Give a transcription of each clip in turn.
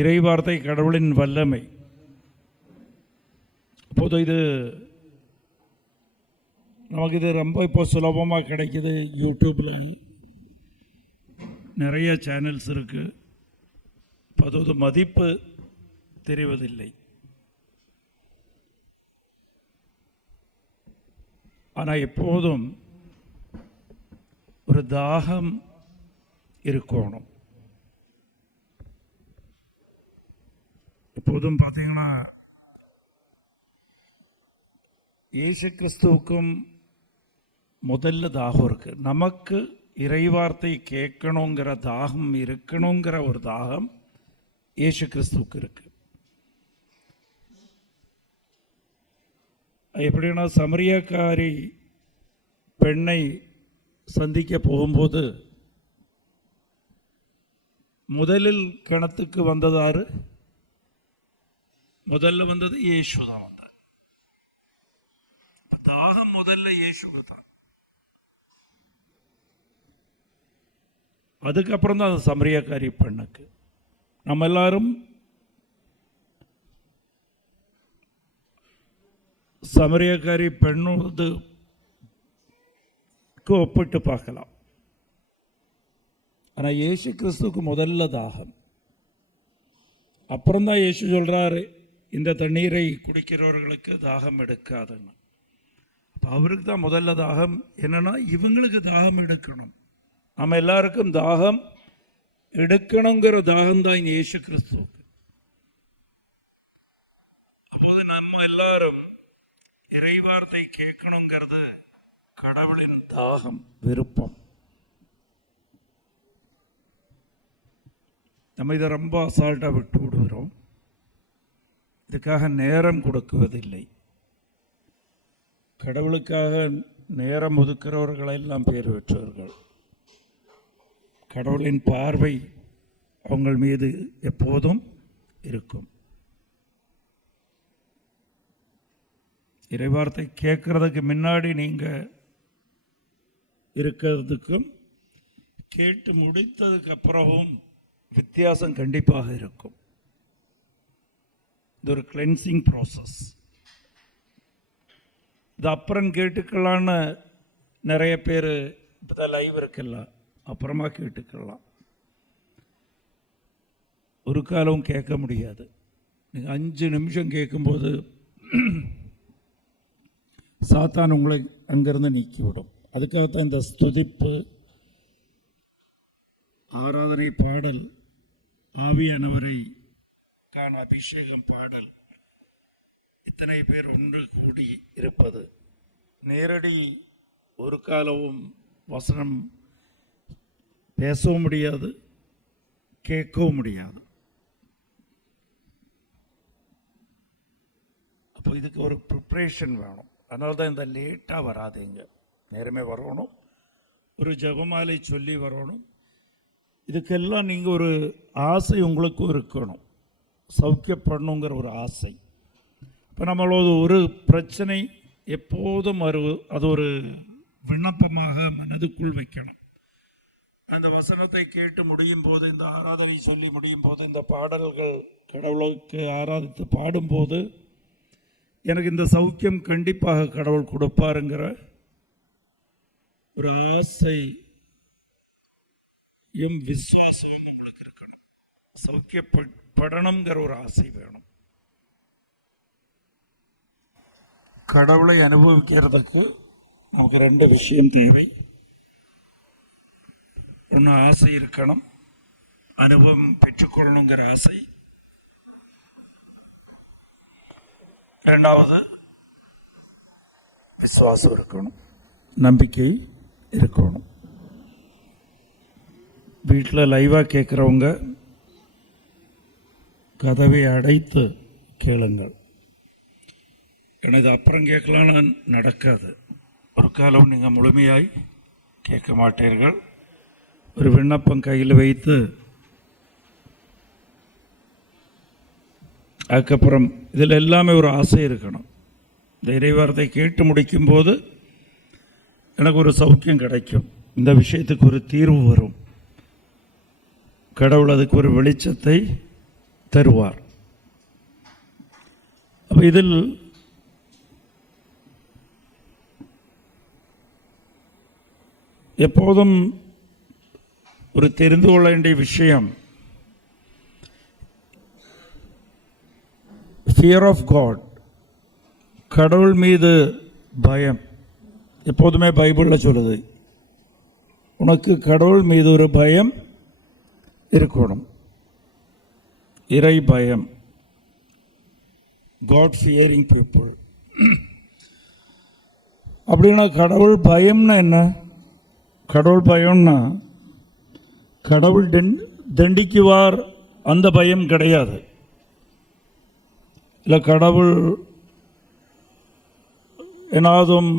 இறைவார்த்தை கடவுளின் வல்லமை. அப்போது இது நமக்கு இது ரொம்ப இப்போ சுலபமாக கிடைக்கிது. யூடியூப்பில் நிறைய சேனல்ஸ் இருக்குது. அப்போது மதிப்பு தெரிவதில்லை. ஆனால் எப்போதும் ஒரு தாகம் இருக்கணும். எப்போதும் பார்த்தீங்கன்னா இயேசு கிறிஸ்துவுக்கும் முதல்ல தாகம் இருக்கு. நமக்கு இறைவார்த்தை கேட்கணுங்கிற தாகம் இருக்கணுங்கிற ஒரு தாகம் இயேசு கிறிஸ்துவுக்கு இருக்கு. எப்படின்னா சமரியாக்காரி பெண்ணை சந்திக்க போகும்போது முதலில் கிணத்துக்கு வந்ததாரு? முதல்ல வந்தது இயேசு தான் வந்தார். தாகம் முதல்ல இயேசுக்கு தான். அதுக்கப்புறம் தான் அது சமரியாக்காரி பெண்ணுக்கு. நம்ம எல்லாரும் சமரியாக்காரி பெண்ணோடு ஒப்பிட்டு பார்க்கலாம். ஆனால் இயேசு கிறிஸ்துவுக்கு முதல்ல தாகம். அப்புறம்தான் இயேசு சொல்றாரு, இந்த தண்ணீரை குடிக்கிறவர்களுக்கு தாகம் எடுக்காதுன்னு. அப்போ அவருக்கு தான் முதல்ல தாகம். என்னன்னா இவங்களுக்கு தாகம் எடுக்கணும். நம்ம எல்லாருக்கும் தாகம் எடுக்கணுங்கிற தாகம் தான் இயேசு கிறிஸ்துவுக்கு. அப்போது நம்ம எல்லாரும் இறைவார்த்தை கேட்கணுங்கிறது கடவுளின் தாகம், விருப்பம். நம்ம இதை ரொம்ப அசால்ட்டாக விட்டு விடுகிறோம். இதுக்காக நேரம் கொடுக்குவதில்லை. கடவுளுக்காக நேரம் ஒதுக்கிறவர்களெல்லாம் பேர் பெற்றவர்கள். கடவுளின் பார்வை அவங்கள் மீது எப்போதும் இருக்கும். இறைவார்த்தை கேட்கறதுக்கு முன்னாடி நீங்கள் இருக்கிறதுக்கும் கேட்டு முடித்ததுக்கு அப்புறமும் வித்தியாசம் கண்டிப்பாக இருக்கும். இது ஒரு கிளென்சிங் ப்ராசஸ். இது அப்புறம் கேட்டுக்கலான்னு நிறைய பேர் இப்போ தான் லைவ் இருக்குல்ல, அப்புறமா கேட்டுக்கலாம். ஒரு காலம் கேட்க முடியாது. நீங்கள் 5 நிமிஷம் கேட்கும்போது சாத்தான் உங்களை அங்கிருந்து நீக்கிவிடும். அதுக்காகத்தான் இந்த ஸ்துதிப்பு, ஆராதனை, பாடல், ஆவியானவரை காண அபிஷேகம், பாடல், இத்தனை பேர் ஒன்று கூடி இருப்பது. நேரடி ஒரு காலமும் வசனம் பேசவும் முடியாது, கேட்கவும் முடியாது. அப்போ இதுக்கு ஒரு ப்ரிப்ரேஷன் வேணும். அதனால தான் இந்த லேட்டாக வராதீங்க, நேரமே வரணும். ஒரு ஜெபமாலை சொல்லி வரணும். இதுக்கெல்லாம் நீங்கள் ஒரு ஆசை உங்களுக்கும் இருக்கணும், சௌக்கியப்படணுங்கிற ஒரு ஆசை. இப்போ நம்மளோட ஒரு பிரச்சனை எப்போதும் அது ஒரு விண்ணப்பமாக மனதுக்குள் வைக்கணும். அந்த வசனத்தை கேட்டு முடியும் போது, இந்த ஆராதனை சொல்லி முடியும் போது, இந்த பாடல்கள் கடவுளுக்கு ஆராதித்து பாடும்போது எனக்கு இந்த சௌக்கியம் கண்டிப்பாக கடவுள் கொடுப்பாருங்கிற ஒரு ஆசையும் விசுவாசமும் உங்களுக்கு இருக்கணும். சௌக்கியப்படணுங்கிற ஒரு ஆசை வேணும். கடவுளை அனுபவிக்கிறதுக்கு நமக்கு 2 விஷயம் தேவை. ஒன்று ஆசை இருக்கணும், அனுபவம் பெற்றுக்கொள்ளணுங்கிற ஆசை. 2வது விசுவாசம் இருக்கணும், நம்பிக்கை இருக்கணும். வீட்டில் லைவாக கேட்குறவங்க கதவை அடைத்து கேளுங்கள். ஏன்னா இது அப்புறம் கேட்கலான்னு நடக்காது. ஒரு காலம் நீங்கள் முழுமையாய் கேட்க மாட்டீர்கள். ஒரு விண்ணப்பம் கையில் வைத்து அதுக்கப்புறம் இதில் எல்லாமே ஒரு ஆசை இருக்கணும். இந்த இறைவார்த்தை கேட்டு முடிக்கும்போது எனக்கு ஒரு சௌக்கியம் கிடைக்கும், இந்த விஷயத்துக்கு ஒரு தீர்வு வரும், கடவுள் அதுக்கு ஒரு வெளிச்சத்தை தருவார். அப்போ இதில் எப்போதும் ஒரு தெரிந்து கொள்ள வேண்டிய விஷயம், ஃபியர் ஆஃப் காட், கடவுள் மீது பயம். எப்போதுமே பைபிளில் சொல்லுது, உனக்கு கடவுள் மீது ஒரு பயம் இருக்கணும், இறை பயம், காட் ஃபியரிங் பீப்புள். அப்படின்னா கடவுள் பயம்னா என்ன? கடவுள் பயம்னா கடவுள் தண்டிக்குவார் அந்த பயம் கிடையாது. இல்லை கடவுள் ஏனாதும்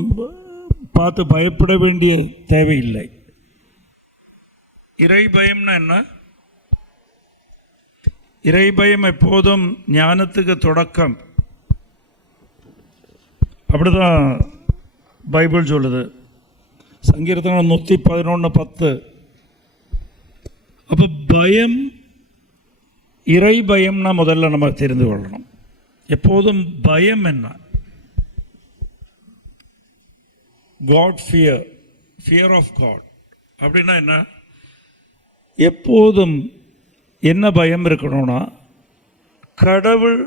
பார்த்து பயப்பட வேண்டிய தேவையில்லை. இறை பயம்னா என்ன? இறை பயம் எப்போதும் ஞானத்துக்கு தொடக்கம். அப்படிதான் பைபிள் சொல்லுது. சங்கீர்த்தனம் 111:10. அப்போ பயம், இறை பயம்னா முதல்ல நம்ம தெரிந்து கொள்ளணும். எப்போதும் பயம் என்ன? God fear, fear of God அப்படின்னா என்ன? எப்போதும் என்ன பயம் இருக்கணும்னா, கடவுள்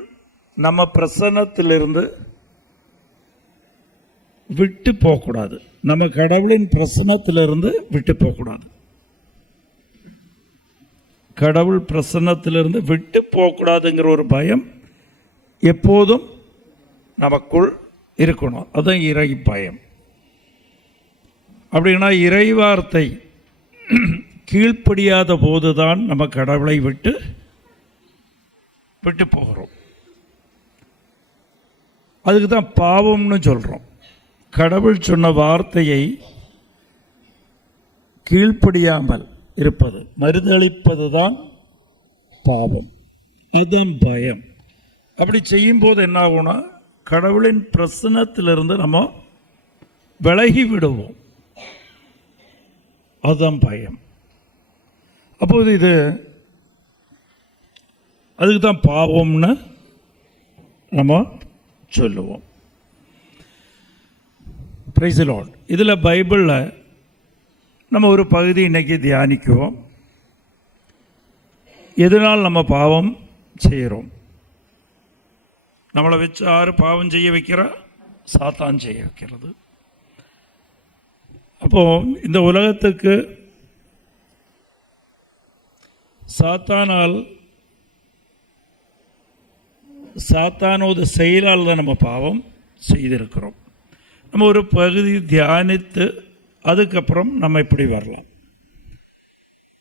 நம்ம பிரசன்னத்திலிருந்து விட்டு போகக்கூடாது. நம்ம கடவுளின் பிரசன்னத்திலிருந்து விட்டு போகக்கூடாது. கடவுள் பிரசன்னத்திலிருந்து விட்டு போகக்கூடாதுங்கிற ஒரு பயம் எப்போதும் நமக்குள் இருக்கணும். அதுதான் இறை பயம். அப்படின்னா இறை வார்த்தை கீழ்ப்படியாத போதுதான் நம்ம கடவுளை விட்டு விட்டு போகிறோம். அதுக்கு தான் பாவம்னு சொல்கிறோம். கடவுள் சொன்ன வார்த்தையை கீழ்ப்படியாமல் இருப்பது, மறுதளிப்பது தான் பாவம். அதுதான் பயம். அப்படி செய்யும்போது என்ன ஆகும்னா, கடவுளின் பிரசன்னத்திலிருந்து நம்ம விலகி விடுவோம். அதுதான் பயம். அப்போது இது அதுக்கு தான் பாவம்னு நம்ம சொல்லுவோம். Price the Lord. இதில் பைபிளில் நம்ம ஒரு பகுதி இன்றைக்கி தியானிக்குவோம். எதனால் நம்ம பாவம் செய்கிறோம்? நம்மளை வச்சு யார் பாவம் செய்ய வைக்கிறா? சாத்தான் செய்ய வைக்கிறது. அப்போது இந்த உலகத்துக்கு சாத்தானோட செயலால் தான் நம்ம பாவம் செய்திருக்கிறோம். நம்ம ஒரு பகுதி தியானித்து அதுக்கப்புறம் நம்ம இப்படி வரலாம்.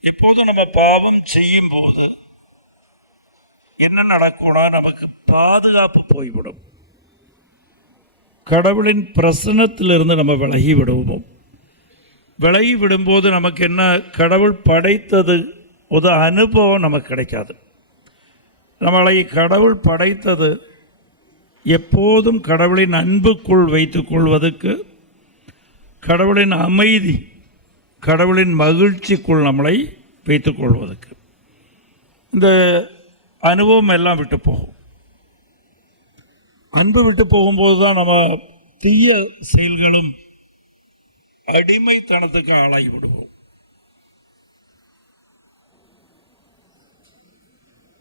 எப்போதும் நம்ம பாவம் செய்யும் போது என்ன நடக்கும்னா, நமக்கு பாதுகாப்பு போய்விடும். கடவுளின் பிரசன்னத்திலிருந்து நம்ம விலகி விடுவோம். விலகி விடும்போது நமக்கு என்ன, கடவுள் படைத்தது ஒரு அனுபவம் நமக்கு கிடைக்காது. நம்மளை கடவுள் படைத்தது எப்போதும் கடவுளின் அன்புக்குள் வைத்துக் கொள்வதற்கு, கடவுளின் அமைதி, கடவுளின் மகிழ்ச்சிக்குள் நம்மளை வைத்துக் கொள்வதற்கு. இந்த அனுபவம் எல்லாம் விட்டு போகும். அன்பு விட்டு போகும்போது தான் நம்ம தீய செயல்களும் அடிமைத்தனத்துக்கு ஆளாகி விடுவோம்.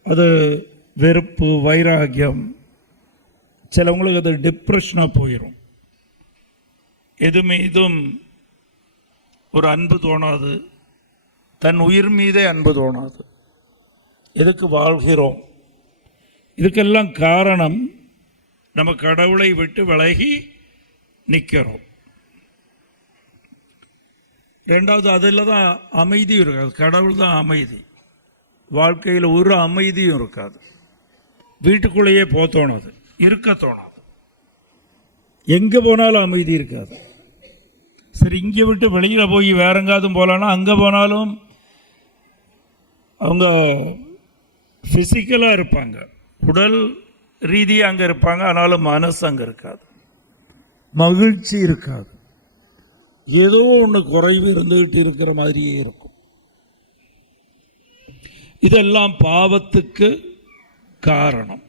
அது வெறுப்பு, வைராகியம், சிலவங்களுக்கு அது டிப்ரெஷனாக போயிடும். எது மீதும் ஒரு அன்பு தோணாது, தன் உயிர் மீதே அன்பு தோணாது. எதுக்கு வாழ்கிறோம்? இதுக்கெல்லாம் காரணம் நம்ம கடவுளை விட்டு விலகி நிற்கிறோம். ரெண்டாவது, அதில் தான் அமைதியும் இருக்காது. கடவுள் தான் அமைதி. வாழ்க்கையில் ஒரு அமைதியும் இருக்காது. வீட்டுக்குள்ளேயே தோணாது, இருக்க தோணாது. எங்கே போனாலும் அமைதி இருக்காது. சரி, இங்கே விட்டு வெளியில் போய் வேற எங்காவது போகலான்னா அங்கே போனாலும் அவங்க ஃபிசிக்கலாக இருப்பாங்க, உடல் ரீதியாக அங்கே இருப்பாங்க, ஆனாலும் மனசு அங்கே இருக்காது, மகிழ்ச்சி இருக்காது. ஏதோ ஒன்று குறைவு இருந்துகிட்டு இருக்கிற மாதிரியே இருக்கும். இதெல்லாம் பாவத்துக்கு காரணம்.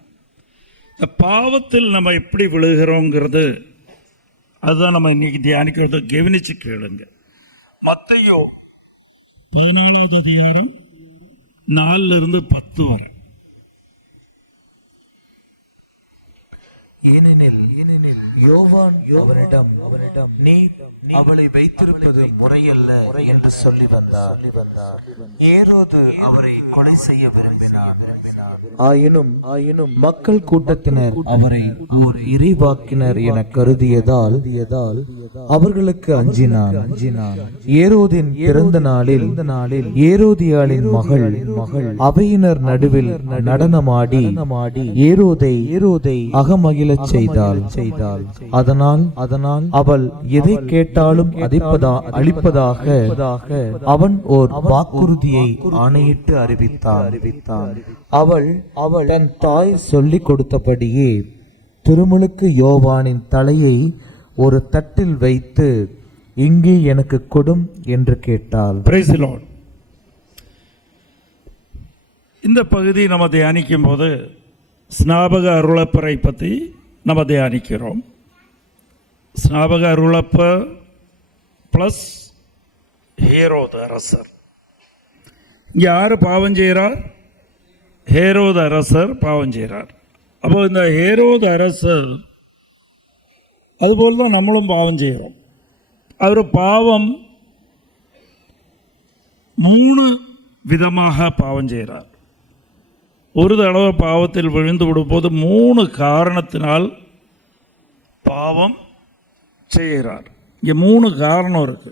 இந்த பாவத்தில் நம்ம எப்படி விழுகிறோங்கிறது அதுதான் நம்ம இன்னைக்கு தியானிக்கிறத கவனிச்சு கேளுங்க. மத்தேயு 14வது அதிகாரம் 4-10 வரை. ஏனெனில் யோவான் அவனிடம் நீ அவளை வைத்திருப்பது முறையல்ல என்று சொல்லி வந்தார். ஏரோது அவரை கொலை செய்ய விரும்பினார். ஆயினும் மக்கள் கூட்டத்தினர் அவரை ஓர் இறைவாக்கினர் என கருதியதால் அவர்களுக்கு அஞ்சினான். ஏரோதின் பிறந்த நாளில் ஏரோதியாளின் மகள் அவையினர் நடுவில் நடனமாடி ஏரோதை அகமகிழ செய்தாள். அதனால் அவள் எதை கேட்டாலும் அளிப்பதாக அவன் ஓர் வாக்குறுதியை ஆணையிட்டு அறிவித்தான். அவள் தன் தாய் சொல்லிக் கொடுத்தபடியே திருமுழுக்கு யோவானின் தலையை ஒரு தட்டில் வைத்து இங்கே எனக்கு கொடும் என்று கேட்டாள். Praise the Lord. இந்த பகுதி நம்ம தியானிக்கும் போது ஸ்நாபக அருளப்பரை பற்றி நம்ம தியானிக்கிறோம். ஸ்நாபக அருளப்பர் ப்ளஸ் ஹேரோது அரசர். இங்கே யார் பாவம் செய்கிறார்? ஹேரோது அரசர் பாவம் செய்கிறார். அப்போ இந்த ஹேரோது அரசர் அதுபோல் தான் நம்மளும் பாவம் செய்கிறோம். அவர் பாவம் 3 விதமாக பாவம் செய்கிறார். ஒரு தடவை பாவத்தில் விழுந்து விடும்போது 3 காரணத்தினால் பாவம் செய்கிறார். இங்கே 3 காரணம் இருக்கு.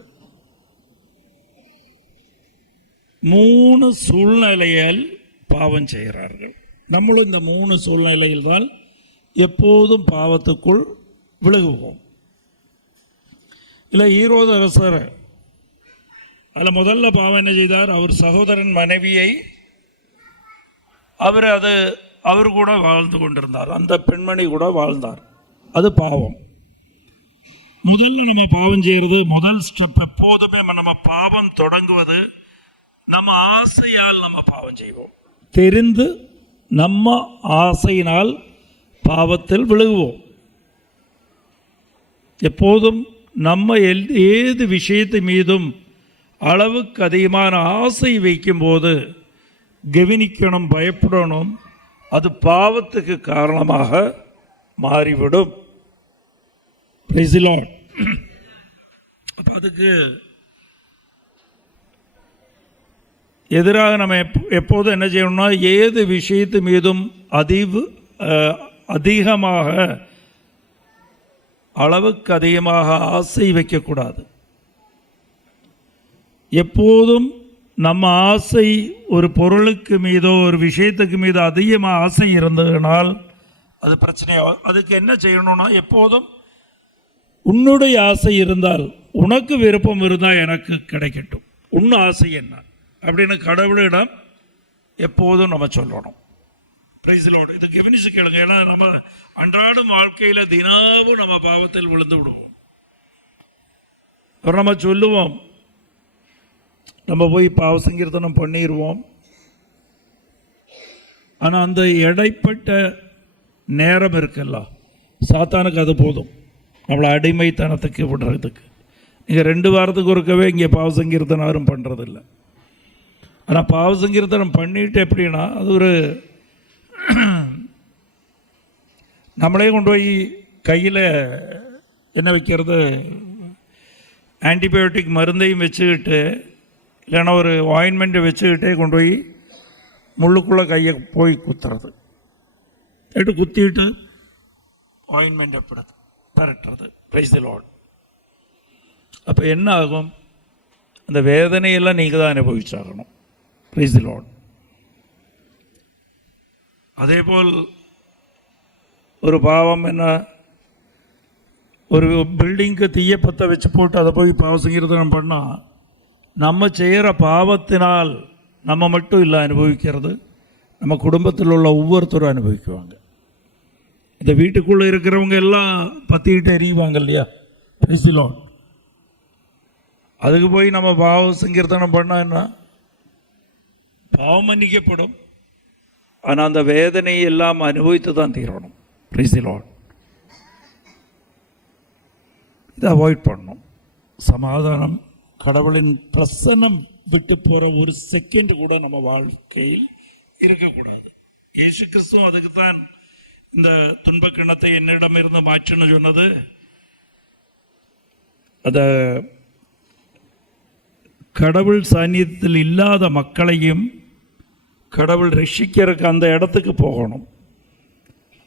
3 சூழ்நிலையால் பாவம் செய்கிறார்கள். நம்மளும் இந்த 3 சூழ்நிலையில் தான் எப்போதும் பாவத்துக்குள் விழுகுவோம். இல்லை, ஈரோது அரசர் அதில் முதல்ல பாவம் என்ன செய்தார்? அவர் சகோதரன் மனைவியை அவர் கூட வாழ்ந்து கொண்டிருந்தார். அந்த பெண்மணி கூட வாழ்ந்தார். அது பாவம். முதல்ல நம்ம பாவம் செய்கிறது முதல் ஸ்டெப். எப்போதுமே நம்ம பாவம் தொடங்குவது நம்ம ஆசையால் நம்ம பாவம் செய்வோம். தெரிந்து நம்ம ஆசையினால் பாவத்தில் விழுகுவோம். எப்போதும் நம்ம ஏது விஷயத்து மீதும் அளவுக்கு அதிகமான ஆசை வைக்கும்போது கவனிக்கணும், பயப்படணும். அது பாவத்துக்கு காரணமாக மாறிவிடும். Praise the Lord. அதுக்கு எதிராக நம்ம எப்போதும் என்ன செய்யணும்னா, ஏது விஷயத்து மீதும் அதிகமாக அளவுக்கு அதிகமாக ஆசை வைக்கக்கூடாது. எப்போதும் நம்ம ஆசை ஒரு பொருளுக்கு மீதோ ஒரு விஷயத்துக்கு மீதோ அதிகமாக ஆசை இருந்ததுனால் அது பிரச்சனையாகும். அதுக்கு என்ன செய்யணும்னா, எப்போதும் உன்னுடைய ஆசை இருந்தால், உனக்கு விருப்பம் இருந்தால் எனக்கு கிடைக்கட்டும், உன் ஆசை என்ன அப்படின்னு கடவுளிடம் எப்போதும் நம்ம சொல்லணும். Praise the Lord. இது கவனிச்சு கேளுங்க. ஏன்னா நம்ம அன்றாடும் வாழ்க்கையில் தினமும் நம்ம பாவத்தில் விழுந்து விடுவோம். நம்ம சொல்லுவோம், நம்ம போய் பாவ சங்கீர்த்தனம் பண்ணிடுவோம். ஆனால் அந்த இடைப்பட்ட நேரம் இருக்குல்ல, சாத்தானுக்கு அது போதும் நம்மளை அடிமைத்தனத்துக்கு விடுறதுக்கு. நீங்கள் 2 வாரத்துக்கு ஒருக்கவே இங்கே பாவ சங்கீர்த்தனம் யாரும் பண்ணுறதில்ல. ஆனால் பாவ சங்கீர்த்தனம் பண்ணிட்டு எப்படின்னா, அது ஒரு நம்மளே கொண்டு போய் கையில் என்ன வைக்கிறது, ஆன்டிபயோட்டிக் மருந்தையும் வச்சுக்கிட்டு, இல்லைன்னா ஒரு ஆயின்மெண்ட்டை வச்சுக்கிட்டே கொண்டு போய் முள்ளுக்குள்ளே கையை போய் குத்துறது, குத்திட்டு ஆயின்மெண்ட்டை பரட்டுறது. Praise the Lord. அப்போ என்ன ஆகும்? அந்த வேதனையெல்லாம் நீங்கள் தான் அனுபவிச்சாகணும். Praise the Lord. அதேபோல் ஒரு பாவம் என்ன, ஒரு பில்டிங்க்கு தீய பற்ற வச்சு போட்டு அதை போய் பாவ சங்கீர்த்தனம் பண்ணால், நம்ம செய்கிற பாவத்தினால் நம்ம மட்டும் இல்லை அனுபவிக்கிறது, நம்ம குடும்பத்தில் உள்ள ஒவ்வொருத்தரும் அனுபவிக்குவாங்க. இந்த வீட்டுக்குள்ளே இருக்கிறவங்க எல்லாம் பற்றிக்கிட்டு எறிவாங்க இல்லையா? Praise the Lord. அதுக்கு போய் நம்ம பாவ சங்கீர்த்தனம் பண்ணால் என்ன? பாவம் மன்னிக்கப்படும், ஆனால் அந்த வேதனையை எல்லாம் அனுபவித்து தான் தீரணும். Price the Lord. இதை அவாய்ட் பண்ணணும். சமாதானம், கடவுளின் பிரசன்னம் விட்டு போகிற ஒரு செகண்ட் கூட நம்ம வாழ்க்கையில் இருக்கக்கூடாது. இயேசு கிறிஸ்துவும் அதுக்குத்தான் இந்த துன்பக் கிண்ணத்தை என்னிடமிருந்து மாற்றுன்னு சொன்னது. அந்த கடவுள் சாநித்தியத்தில் இல்லாத மக்களையும் கடவுள் ரட்சிக்கிறதுக்கு அந்த இடத்துக்கு போகணும்.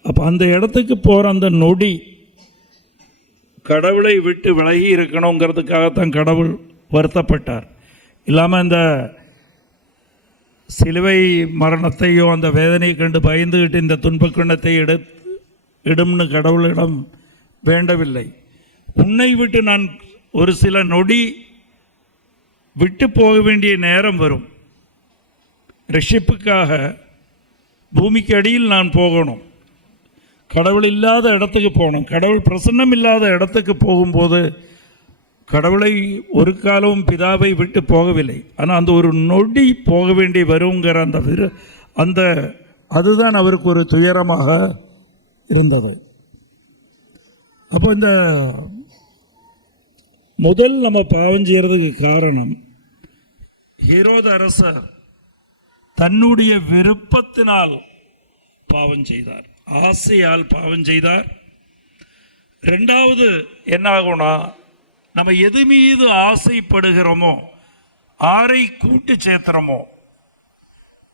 அப்போ அந்த இடத்துக்கு போகிற அந்த நொடி கடவுளை விட்டு விலகி இருக்கணுங்கிறதுக்காகத்தான் கடவுள் வருத்தப்பட்டார். இல்லாமல் இந்த சிலுவை மரணத்தையோ அந்த வேதனையை கண்டு பயந்துகிட்டு இந்த துன்பக்கிண்ணத்தை இடும்னு கடவுளிடம் வேண்டவில்லை. உன்னை விட்டு நான் ஒரு சில நொடி விட்டு போக வேண்டிய நேரம் வரும். ரட்சிப்புக்காக பூமிக்கு அடியில் நான் போகணும், கடவுள் இல்லாத இடத்துக்கு போகணும். கடவுள் பிரசன்னம் இல்லாத இடத்துக்கு போகும்போது கடவுளை ஒரு காலமும் பிதாவை விட்டு போகவில்லை. ஆனால் அந்த ஒரு நொடி போக வேண்டி வருங்கிற அந்த அதுதான் அவருக்கு ஒரு துயரமாக இருந்தது. அப்போ இந்த முதல் நம்ம பாவம் செய்யறதுக்கு காரணம், ஹேரோது அரசர் தன்னுடைய விருப்பத்தினால் பாவம் செய்தார், ஆசையால் பாவம் செய்தார். ரெண்டாவது என்ன ஆகும்னா, நம்ம எது மீது ஆசைப்படுகிறோமோ, ஆரை கூட்டு சேர்த்துறோமோ,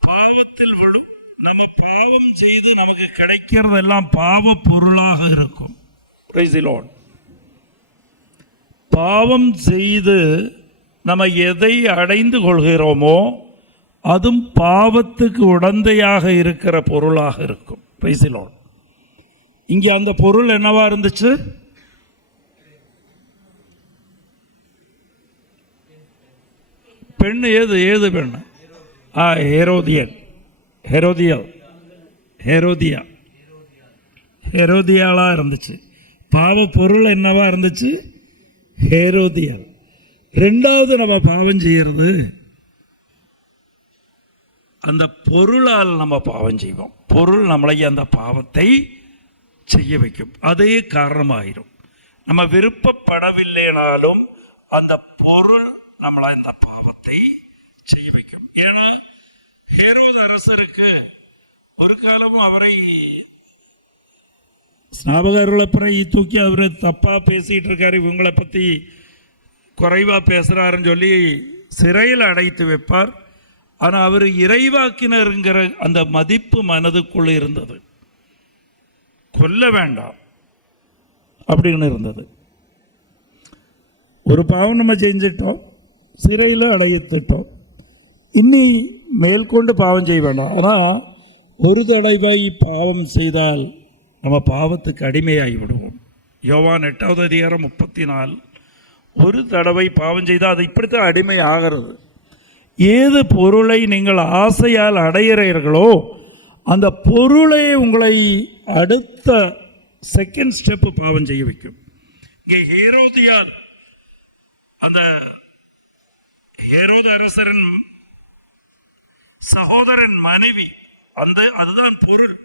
பாவத்தில் விழும். நம்ம பாவம் செய்து நமக்கு கிடைக்கிறதெல்லாம் பாவ பொருளாக இருக்கும். Praise the Lord. பாவம் செய்து நம்ம எதை அடைந்து கொள்கிறோமோ அதுவும் பாவத்துக்கு உடந்தையாக இருக்கிற பொருளாக இருக்கும். Praise the Lord. இங்கே அந்த பொருள் என்னவா இருந்துச்சு? பெண். ஏது பெண்? ஹெரோதியாளா இருந்துச்சு. பாவ பொருள் என்னவா இருந்துச்சு? ஹேரோதியாள். ரெண்டாவது நம்ம பாவம் செய்யறது அந்த பொருளால் நம்ம பாவம் செய்வோம். பொருள் நம்மளை அந்த பாவத்தை செய்ய வைக்கும். அதே காரணமாயிரும். நம்ம விருப்பப்படவில்லைனாலும் அந்த பொருள் நம்மளை இந்த பாவத்தை செய்ய வைக்கும். ஏன்னா ஹேரோது அரசருக்கு ஒரு காலம் அவரை ஸ்நாபகர்களை தூக்கி அவர் தப்பா பேசிட்டு இருக்காரு, இவங்களை பற்றி குறைவாக பேசுகிறாருன்னு சொல்லி சிறையில் அடைத்து வைப்பார். ஆனால் அவர் இறைவாக்கினருங்கிற அந்த மதிப்பு மனதுக்குள்ள இருந்தது. கொல்ல வேண்டாம் அப்படின்னு இருந்தது. ஒரு பாவம் நம்ம செஞ்சிட்டோம், சிறையில் அடைத்துட்டோம், இன்னி மேற்கொண்டு பாவம் செய்ய வேண்டாம். ஆனால் ஒரு தடவை பாவம் செய்தால் நம்ம பாவத்துக்கு அடிமையாகி விடுவோம். யோவான் 8:34. ஒரு தடவை பாவம் செய்தால் அது இப்படித்தான் அடிமை ஆகிறது. ஏது பொருளை நீங்கள் ஆசையால் அடைகிறீர்களோ அந்த பொருளை உங்களை அடுத்த செகண்ட் ஸ்டெப்பு பாவம் செய்ய வைக்கும். இங்கே ஹேரோதியால், அந்த ஹேரோது அரசரின் சகோதரன் மனைவி, அதுதான் பொருள்,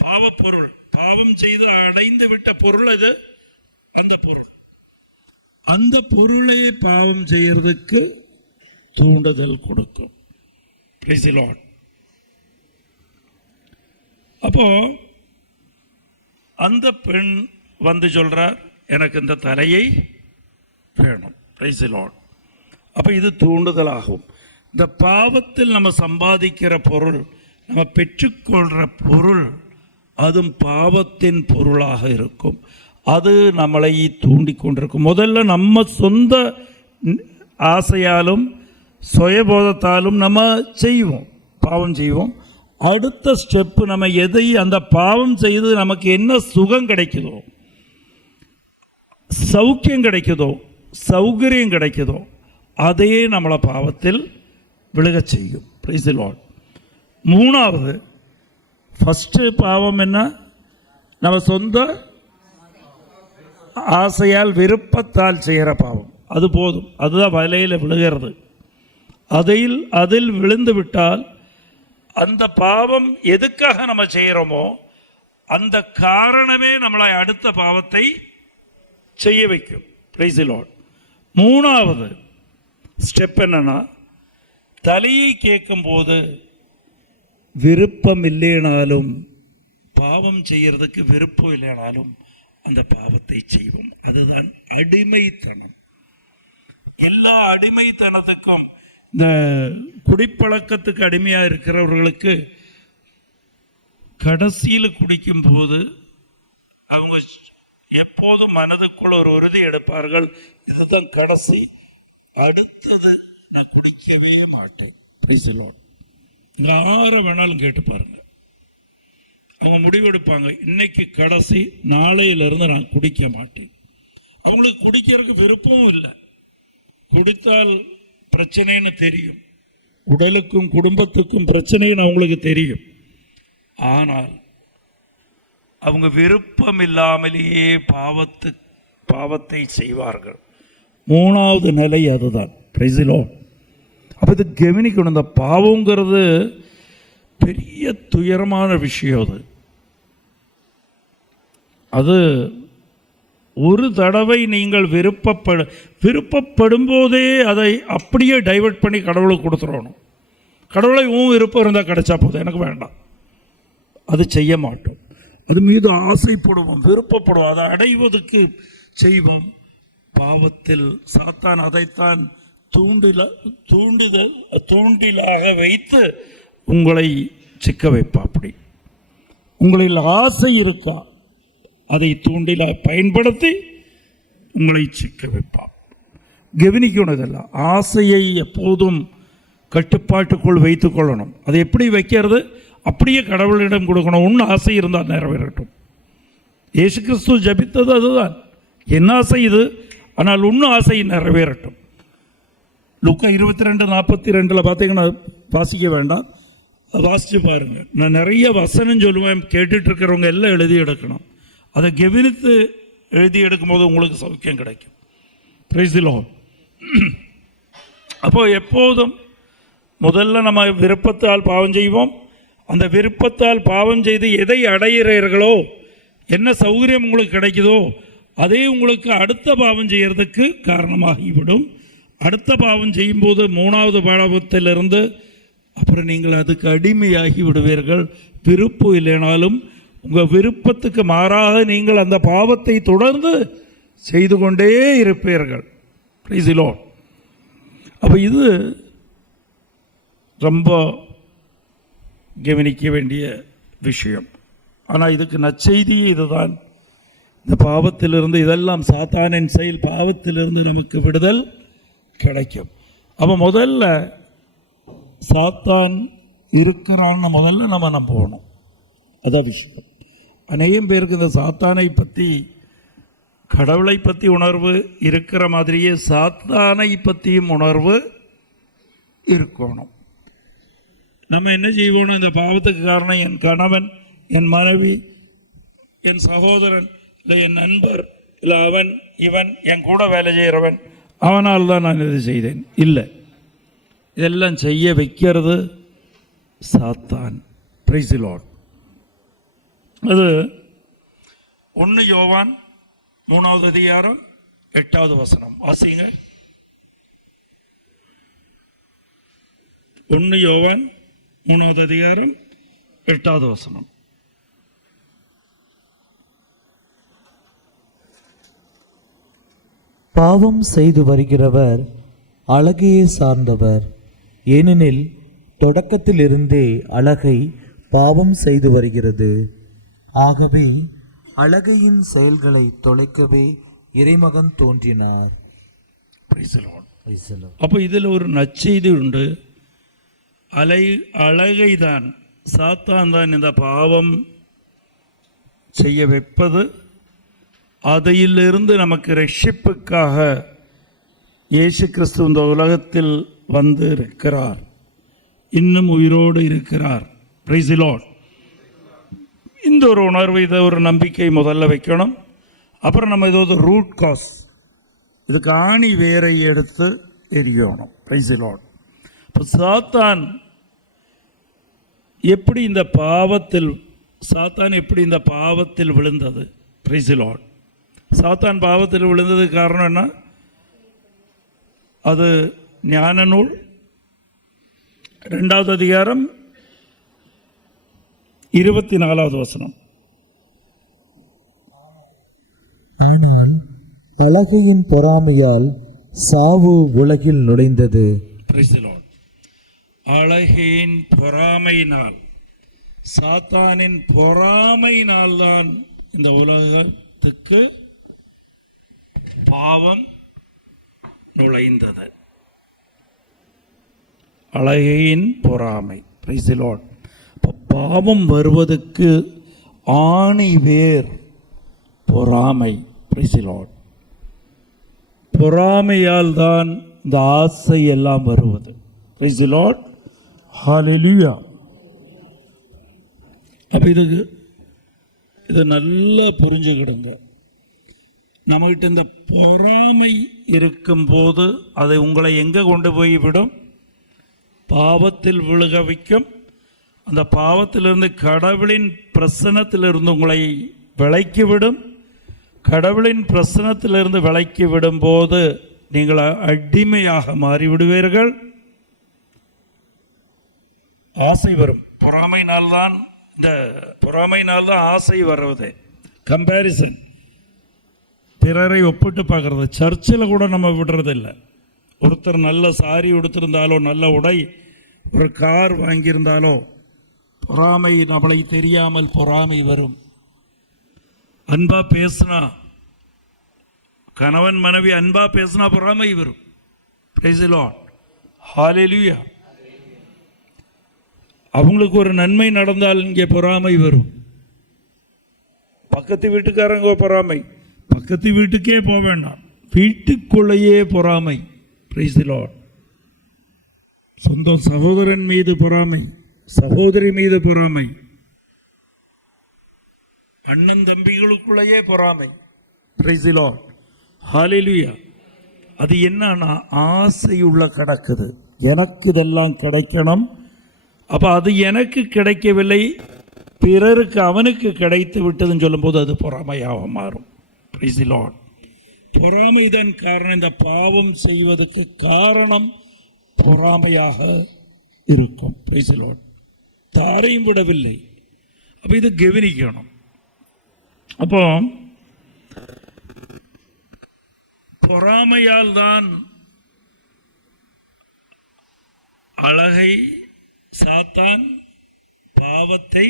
பாவ பொருள். பாவம் செய்து அடைந்து விட்ட பொருள் அது. அந்த பொருளை பாவம் செய்யறதுக்கு தூண்டுதல் கொடுக்கும். Price the Lord. அப்போ அந்த பெண் வந்து சொல்றார், எனக்கு இந்த தலையை வேணும். Price the Lord. அப்போ இது தூண்டுதலாகும். இந்த பாவத்தில் நம்ம சம்பாதிக்கிற பொருள், நம்ம பெற்றுக்கொள்கிற பொருள், அதுவும் பாவத்தின் பொருளாக இருக்கும். அது நம்மளை தூண்டி கொண்டிருக்கும். முதல்ல நம்ம சொந்த ஆசையாலும் சுயபோதத்தாலும் நம்ம செய்வோம், பாவம் செய்வோம். அடுத்த ஸ்டெப்பு, நம்ம எதை அந்த பாவம் செய்து நமக்கு என்ன சுகம் கிடைக்குதோ, சௌக்கியம் கிடைக்குதோ, சௌகரியம் கிடைக்குதோ, அதையே நம்மளை பாவத்தில் விழுகச் செய்யும். Price the Lord. மூணாவது, ஃபஸ்ட்டு பாவம் என்ன? நம்ம சொந்த ஆசையால் விருப்பத்தால் செய்கிற பாவம். அது போதும், அதுதான் வலையில் விழுகிறது. அதில் விழுந்து விட்டால் அந்த பாவம் எதுக்காக நம்ம செய்கிறோமோ அந்த காரணமே நம்மளை அடுத்த பாவத்தை செய்ய வைக்கும். Price the Lord. மூணாவது ஸ்டெப் என்னன்னா, தலையை கேட்கும்போது விருப்பம் இல்லைனாலும், பாவம் செய்யறதுக்கு விருப்பம் இல்லைனாலும் அந்த பாவத்தை செய்வோம். அதுதான் அடிமைத்தனம். எல்லா அடிமைத்தனத்துக்கும், இந்த குடிப்பழக்கத்துக்கு அடிமையா இருக்கிறவர்களுக்கு கடைசியில் குடிக்கும் போது அவங்க எப்போதும் மனதுக்குள்ள ஒரு உறுதி எடுப்பார்கள், இதுதான் கடைசி, அடுத்தது நான் குடிக்கவே மாட்டேன். Price the Lord. இங்க யாரை வேணாலும் கேட்டு பாருங்க, அவங்க முடிவெடுப்பாங்க, இன்னைக்கு கடைசி, நாளையிலிருந்து நான் குடிக்க மாட்டேன். அவங்களுக்கு குடிக்கிறதுக்கு விருப்பமும் இல்லை, குடித்தால் பிரச்சனைன்னு தெரியும், உடலுக்கும் குடும்பத்துக்கும் பிரச்சனைன்னு அவங்களுக்கு தெரியும். ஆனால் அவங்க விருப்பம் இல்லாமலேயே பாவத்தை செய்வார்கள். மூணாவது நிலை அதுதான். Price the Lord. அப்போ இது கவனிக்கணும். இந்த பாவங்கிறது பெரிய துயரமான விஷயம். அது ஒரு தடவை நீங்கள் விருப்பப்படும் போதே அதை அப்படியே டைவர்ட் பண்ணி கடவுளுக்கு கொடுத்துடணும். கடவுளை விருப்பம் இருந்தால் கிடைச்சா போதும், எனக்கு வேண்டாம், அது செய்ய மாட்டோம். அது மீது ஆசைப்படுவோம், விருப்பப்படுவோம், அதை அடைவதற்கு செய்வோம். பாவத்தில் சாத்தான் அதைத்தான் தூண்டிலாக வைத்து உங்களை சிக்க வைப்பா. அப்படி உங்களில் ஆசை இருக்கா, அதை தூண்டிலாக பயன்படுத்தி உங்களை சிக்க வைப்பா. கவனிக்கணும், இதெல்லாம் ஆசையை எப்போதும் கட்டுப்பாட்டுக்குள் வைத்து கொள்ளணும். அதை எப்படி வைக்கிறது? அப்படியே கடவுளிடம் கொடுக்கணும். ஒன்று ஆசை இருந்தால் நிறைவேறட்டும். இயேசு கிறிஸ்து ஜபித்தது அதுதான், என்ன ஆசை இது, ஆனால் இன்னும் ஆசை நிறைவேறட்டும். லூக்கா 22:42 பார்த்தீங்கன்னா, வாசிக்க வேண்டாம், வாசித்து பாருங்கள். நான் நிறைய வசனம் சொல்லுவேன், கேட்டுட்டு இருக்கிறவங்க எல்லாம் எழுதி எடுக்கணும். அதை கவனித்து எழுதி எடுக்கும்போது உங்களுக்கு சௌக்கியம் கிடைக்கும். Price the Lord. அப்போ எப்போதும் முதல்ல நம்ம விருப்பத்தால் பாவம் செய்வோம். அந்த விருப்பத்தால் பாவம் செய்து எதை அடைகிறீர்களோ, என்ன சௌகரியம் உங்களுக்கு கிடைக்குதோ, அதே உங்களுக்கு அடுத்த பாவம் செய்கிறதுக்கு காரணமாகிவிடும். அடுத்த பாவம் செய்யும்போது மூணாவது பாவத்திலிருந்து அப்புறம் நீங்கள் அதுக்கு அடிமையாகி விடுவீர்கள். விருப்பம் இல்லைனாலும் உங்கள் விருப்பத்துக்கு மாறாக நீங்கள் அந்த பாவத்தை தொடர்ந்து செய்து கொண்டே இருப்பீர்கள். Price the Lord. அப்போ இது ரொம்ப கவனிக்க வேண்டிய விஷயம். ஆனால் இதுக்கு நற்செய்தி இதுதான், இந்த பாவத்திலிருந்து, இதெல்லாம் சாத்தானின் செயல், பாவத்திலிருந்து நமக்கு விடுதல் கிடைக்கும். அப்போ முதல்ல சாத்தான் இருக்கிறான்னு முதல்ல நம்ம நம்பணும். அதான் விஷயம். அநேகம் பேருக்கு இந்த சாத்தானை பற்றி, கடவுளை பற்றி உணர்வு இருக்கிற மாதிரியே சாத்தானை பற்றியும் உணர்வு இருக்கணும். நம்ம என்ன செய்வோம், இந்த பாவத்துக்கு காரணம் என் கணவன், என் மனைவி, என் சகோதரன், இல்லை என் நண்பர், இல்லை அவன், இவன், என் கூட வேலை செய்கிறவன், அவனால் தான் நான் இது செய்தேன். இல்லை, இதெல்லாம் செய்ய வைக்கிறது சாத்தான். Price the Lord. அது 1 யோவான் 3:8 வாசிங்க. 1 யோவான் 3:8. பாவம் செய்து வருகிறவர் அழகையே சார்ந்தவர், ஏனெனில் தொடக்கத்திலிருந்தே அழகை பாவம் செய்து வருகிறது. ஆகவே அழகையின் செயல்களை தொலைக்கவே இறைமகன் தோன்றினார். அப்போ இதில் ஒரு நற்செய்தி உண்டு. அழகை தான் சாத்தான் தான் இந்த பாவம் செய்ய வைப்பது. அதிலிருந்து நமக்கு ரட்சிப்புக்காக இயேசு கிறிஸ்து இந்த உலகத்தில் வந்து இருக்கிறார், இன்னும் உயிரோடு இருக்கிறார். Price the Lord. இந்த ஒரு உணர்வு, இதை ஒரு நம்பிக்கை முதல்ல வைக்கணும். அப்புறம் நம்ம ஏதாவது ரூட் காஸ், இதுக்கு ஆணி வேரை எடுத்து எரியணும். Price the Lord. இப்போ சாத்தான் எப்படி இந்த பாவத்தில் சாத்தான் எப்படி இந்த பாவத்தில் விழுந்தது? Price the Lord. சாத்தான் பாவத்தில் விழுந்ததுக்கு காரணம் என்ன? அது ஞான நூல் 2வது அதிகாரம் 24வது வசனம். ஆனால் அழகையின் பொறாமையால் சாவு உலகில் நுழைந்தது. Price the Lord. அழகின் பொறாமையினால், சாத்தானின் பொறாமையினால் தான் இந்த உலகத்துக்கு பாவம் நுழைந்தது. அழகின் பொறாமை. Praise the Lord. பாவம் வருவதற்கு ஆணி வேர் பொறாமை. Praise the Lord. பொறாமையால் தான் இந்த ஆசை எல்லாம் வருவது. Praise the Lord. ஹல்லேலூயா. அப்போ இது நல்லா புரிஞ்சுக்கிடுங்க. நம்மகிட்ட இந்த பொறாமை இருக்கும்போது அதை உங்களை எங்கே கொண்டு போய் விடும்? பாவத்தில் விழுக வைக்கும். அந்த பாவத்திலிருந்து கடவுளின் பிரசன்னத்திலிருந்து உங்களை விலக்கி விடும். கடவுளின் பிரசன்னத்திலிருந்து விலக்கி விடும்போது நீங்கள் அடிமையாக மாறிவிடுவீர்கள். ஆசை வரும். பொறாமையினால்தான் ஆசை வருவது. கம்பேரிசன், பிறரை ஒப்பிட்டு பார்க்கறது. சர்ச்சில் கூட நம்ம விடுறதில்லை. ஒருத்தர் நல்ல சாரி உடுத்திருந்தாலோ, நல்ல உடை, ஒரு கார் வாங்கியிருந்தாலோ, பொறாமை நம்மளை தெரியாமல் பொறாமை வரும். அன்பா பேசினா, கணவன் மனைவி அன்பா பேசினா பொறாமை வரும். Praise the Lord. ஹல்லேலூயா. அவங்களுக்கு ஒரு நன்மை நடந்தால் இங்கே பொறாமை வரும். பக்கத்து வீட்டுக்காரங்க பொறாமை. பக்கத்து வீட்டுக்கே போக வேண்டாம், வீட்டுக்குள்ளேயே பொறாமை. Praise the Lord. சொந்த சகோதரன் மீது பொறாமை, சகோதரி மீது பொறாமை, அண்ணன் தம்பிகளுக்குள்ளேயே பொறாமை. Praise the Lord. ஹல்லேலூயா. அது என்னன்னா ஆசையுள்ள கிடக்குது. எனக்கு இதெல்லாம் கிடைக்கணும். அப்போ அது எனக்கு கிடைக்கவில்லை, பிறருக்கு அவனுக்கு கிடைத்து விட்டதுன்னு சொல்லும்போது அது பொறாமையாக மாறும். Price the Lord. பொறாமைதான் காரணம். இந்த பாவம் செய்வதற்கு காரணம் பொறாமையாக இருக்கும். Praise the Lord. தாரையும் விடவில்லை. அப்போ இது கவனிக்கணும். அப்போ பொறாமையால் தான் அழகை சாத்தான் பாவத்தை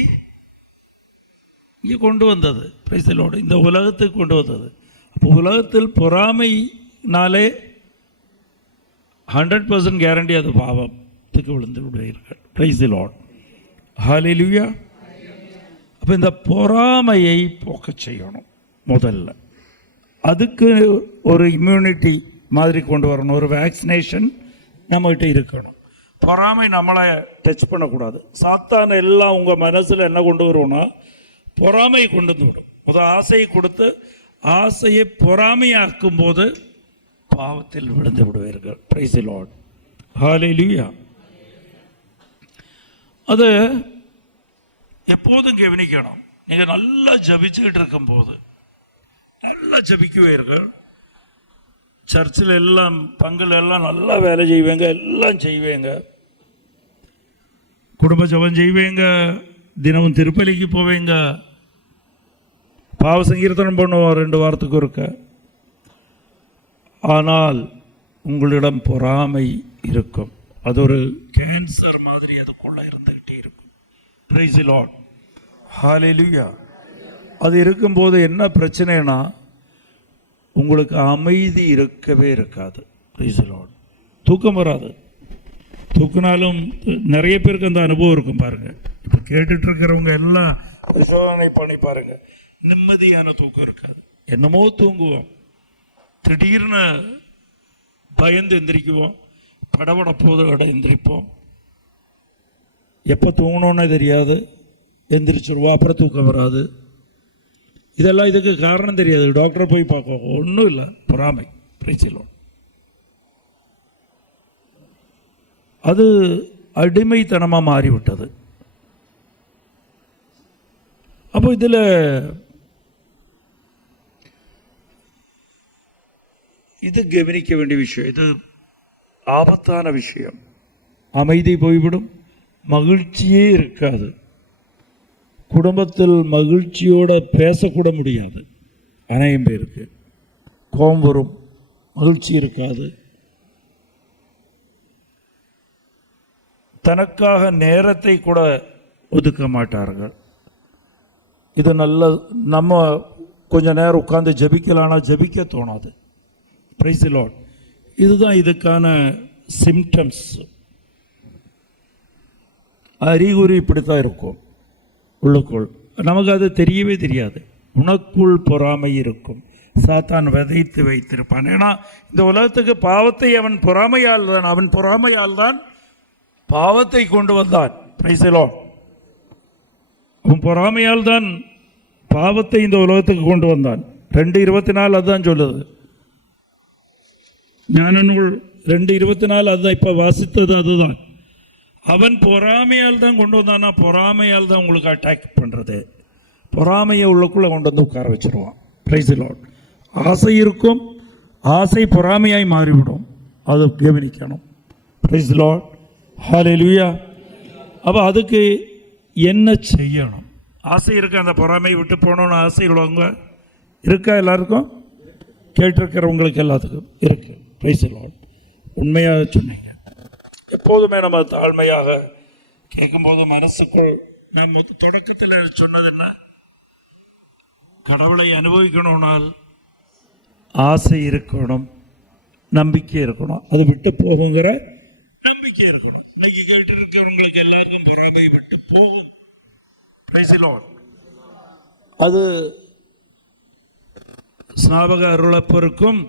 இங்கே கொண்டு வந்தது. Price the Lord. இந்த உலகத்துக்கு கொண்டு வந்தது. அப்போ உலகத்தில் பொறாமைனாலே 100% கேரண்டி அது பாவத்துக்கு விழுந்து விடுவீர்கள். Praise the Lord. ஹல்லேலூயா. அப்போ இந்த பொறாமையை போக்க செய்யணும் முதல்ல. அதுக்கு ஒரு இம்யூனிட்டி மாதிரி கொண்டு வரணும். ஒரு வேக்சினேஷன் நம்மகிட்ட இருக்கணும். பொறாமை நம்மளை டச் பண்ணக்கூடாது. சாத்தான் எல்லாம் உங்கள் மனசில் என்ன கொண்டு வருவோன்னா பொறாமை கொண்டு வந்து விடும். முதல் ஆசையை கொடுத்து ஆசையை பொறாமையாக்கும் போது பாவத்தில் விழுந்து விடுவீர்கள். Praise the Lord. ஹல்லேலூயா. அது எப்போதும் கவனிக்கணும். நீங்கள் நல்லா ஜபிச்சுக்கிட்டு இருக்கும்போது நல்லா ஜபிக்குவீர்கள். சர்ச்சில் எல்லாம் பங்குல எல்லாம் நல்லா வேலை செய்வேங்க, எல்லாம் செய்வேங்க, குடும்ப ஜபம் செய்வேங்க, தினமும் திருப்பலிக்கு போவேங்க, பாவ சங்கீர்த்தனம் பண்ணுவோம் 2 வாரத்துக்கு ஒருக்க. ஆனால் உங்களிடம் பொறாமை இருக்கும். அது ஒரு கேன்சர் மாதிரி அதுக்குள்ள இருந்துகிட்டே இருக்கும். Praise the Lord. ஹல்லேலூயா. அது இருக்கும்போது என்ன பிரச்சனைனா உங்களுக்கு அமைதி இருக்கவே இருக்காது. Praise the Lord. தூக்கம் வராது. தூக்கினாலும் நிறைய பேருக்கு அந்த அனுபவம் இருக்கும். பாருங்க, இப்போ கேட்டுட்டு இருக்கிறவங்க எல்லாம் பரிசோதனை பண்ணி பாருங்க. நிம்மதியான தூக்கம் இருக்காது. என்னமோ தூங்குவோம், திடீர்னு பயந்து எந்திரிக்குவோம், படபட போது எந்திரிப்போம், எப்போ தூங்கணும்னே தெரியாது, எந்திரிச்சிருவோம், அப்புறம் தூக்கம் வராது. இதெல்லாம் இதுக்கு காரணம் தெரியாது. டாக்டரை போய் பார்க்க ஒன்றும் இல்லை, பொறாமை. Praise the Lord. அது அடிமைத்தனமாக மாறிவிட்டது. அப்போ இதில் இது கவனிக்க வேண்டிய விஷயம், இது ஆபத்தான விஷயம். அமைதி போய்விடும், மகிழ்ச்சியே இருக்காது, குடும்பத்தில் மகிழ்ச்சியோட பேசக்கூட முடியாது. அநேகம் பேருக்கு கோபம் வரும், மகிழ்ச்சி இருக்காது, தனக்காக நேரத்தை கூட ஒதுக்க மாட்டார்கள். இது நல்ல, நம்ம கொஞ்ச நேரம் உட்கார்ந்து ஜெபிக்கலானா ஜெபிக்க தோணாது. Price the Lord. இதுதான் இதுக்கான சிம்டம்ஸ், அறிகுறி இப்படித்தான் இருக்கும் உள்ளுக்குள். நமக்கு அது தெரியவே தெரியாது. உனக்குள் பொறாமை இருக்கும், சாத்தான் விதைத்து வைத்திருப்பான். ஏன்னா இந்த உலகத்துக்கு பாவத்தை அவன் பொறாமையால் தான் பாவத்தை கொண்டு வந்தான். Price the Lord. அவன் பொறாமையால் தான் பாவத்தை இந்த உலகத்துக்கு கொண்டு வந்தான். 2:24 அதுதான் சொல்லுது. ஞான நூல் 2:24 அதுதான் இப்போ வாசித்தது. அதுதான் அவன் பொறாமையால் தான் கொண்டு வந்தானா, பொறாமையால் தான் உங்களுக்கு அட்டாக் பண்ணுறது. பொறாமையை உள்ளுக்குள்ளே கொண்டு வந்து உட்கார வச்சுருவான். Price the Lord. ஆசை இருக்கும், ஆசை பொறாமையாய் மாறிவிடும். அதை கவனிக்கணும். Praise the Lord. ஹல்லேலூயா. அப்போ அதுக்கு என்ன செய்யணும்? ஆசை இருக்கா? அந்த பொறாமையை விட்டு போகணுன்னு ஆசை உள்ளவங்க இருக்கா? எல்லாருக்கும், கேட்டிருக்கிறவங்களுக்கு எல்லாத்துக்கும் இருக்கு. Price the Lord. உண்மையாக சொன்னீங்க. எப்போதுமே நம்ம தாழ்மையாக கேட்கும்போது மனசுக்குள் நம்ம தொடக்கத்தில் சொன்னதுன்னா, கடவுளை அனுபவிக்கணும்னால் ஆசை இருக்கணும், நம்பிக்கை இருக்கணும், அது விட்டு போகுங்கிற நம்பிக்கை இருக்கணும். இன்னைக்கு கேட்டு இருக்கிறவங்களுக்கு எல்லாருக்கும் பொறாமை விட்டு போகும். Price the Lord. அது ஸ்நாபக அருளப்பருக்கும்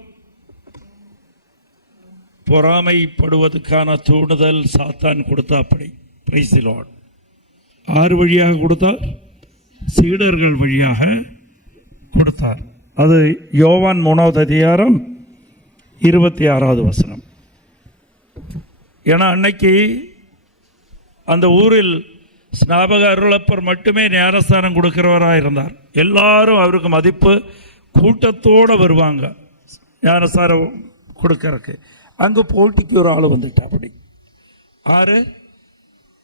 பொறாமைப்படுவதற்கான தூண்டுதல் சாத்தான் கொடுத்தா. அப்படி பிரைஸ் தி லார்ட். 6 வழியாக கொடுத்தார், சீடர்கள் வழியாக கொடுத்தார். அது யோவான் 3வது அதிகாரம் 26வது வசனம். ஏன்னா அன்னைக்கு அந்த ஊரில் ஸ்நாபக அருளப்பர் மட்டுமே ஞானஸ்தானம் கொடுக்கிறவராக இருந்தார். எல்லாரும் அவருக்கு மதிப்பு, கூட்டத்தோடு வருவாங்க ஞானஸ்தானம் கொடுக்கறதுக்கு. அங்கே போட்டிக்கு ஒரு ஆள் வந்துட்டா. அப்படி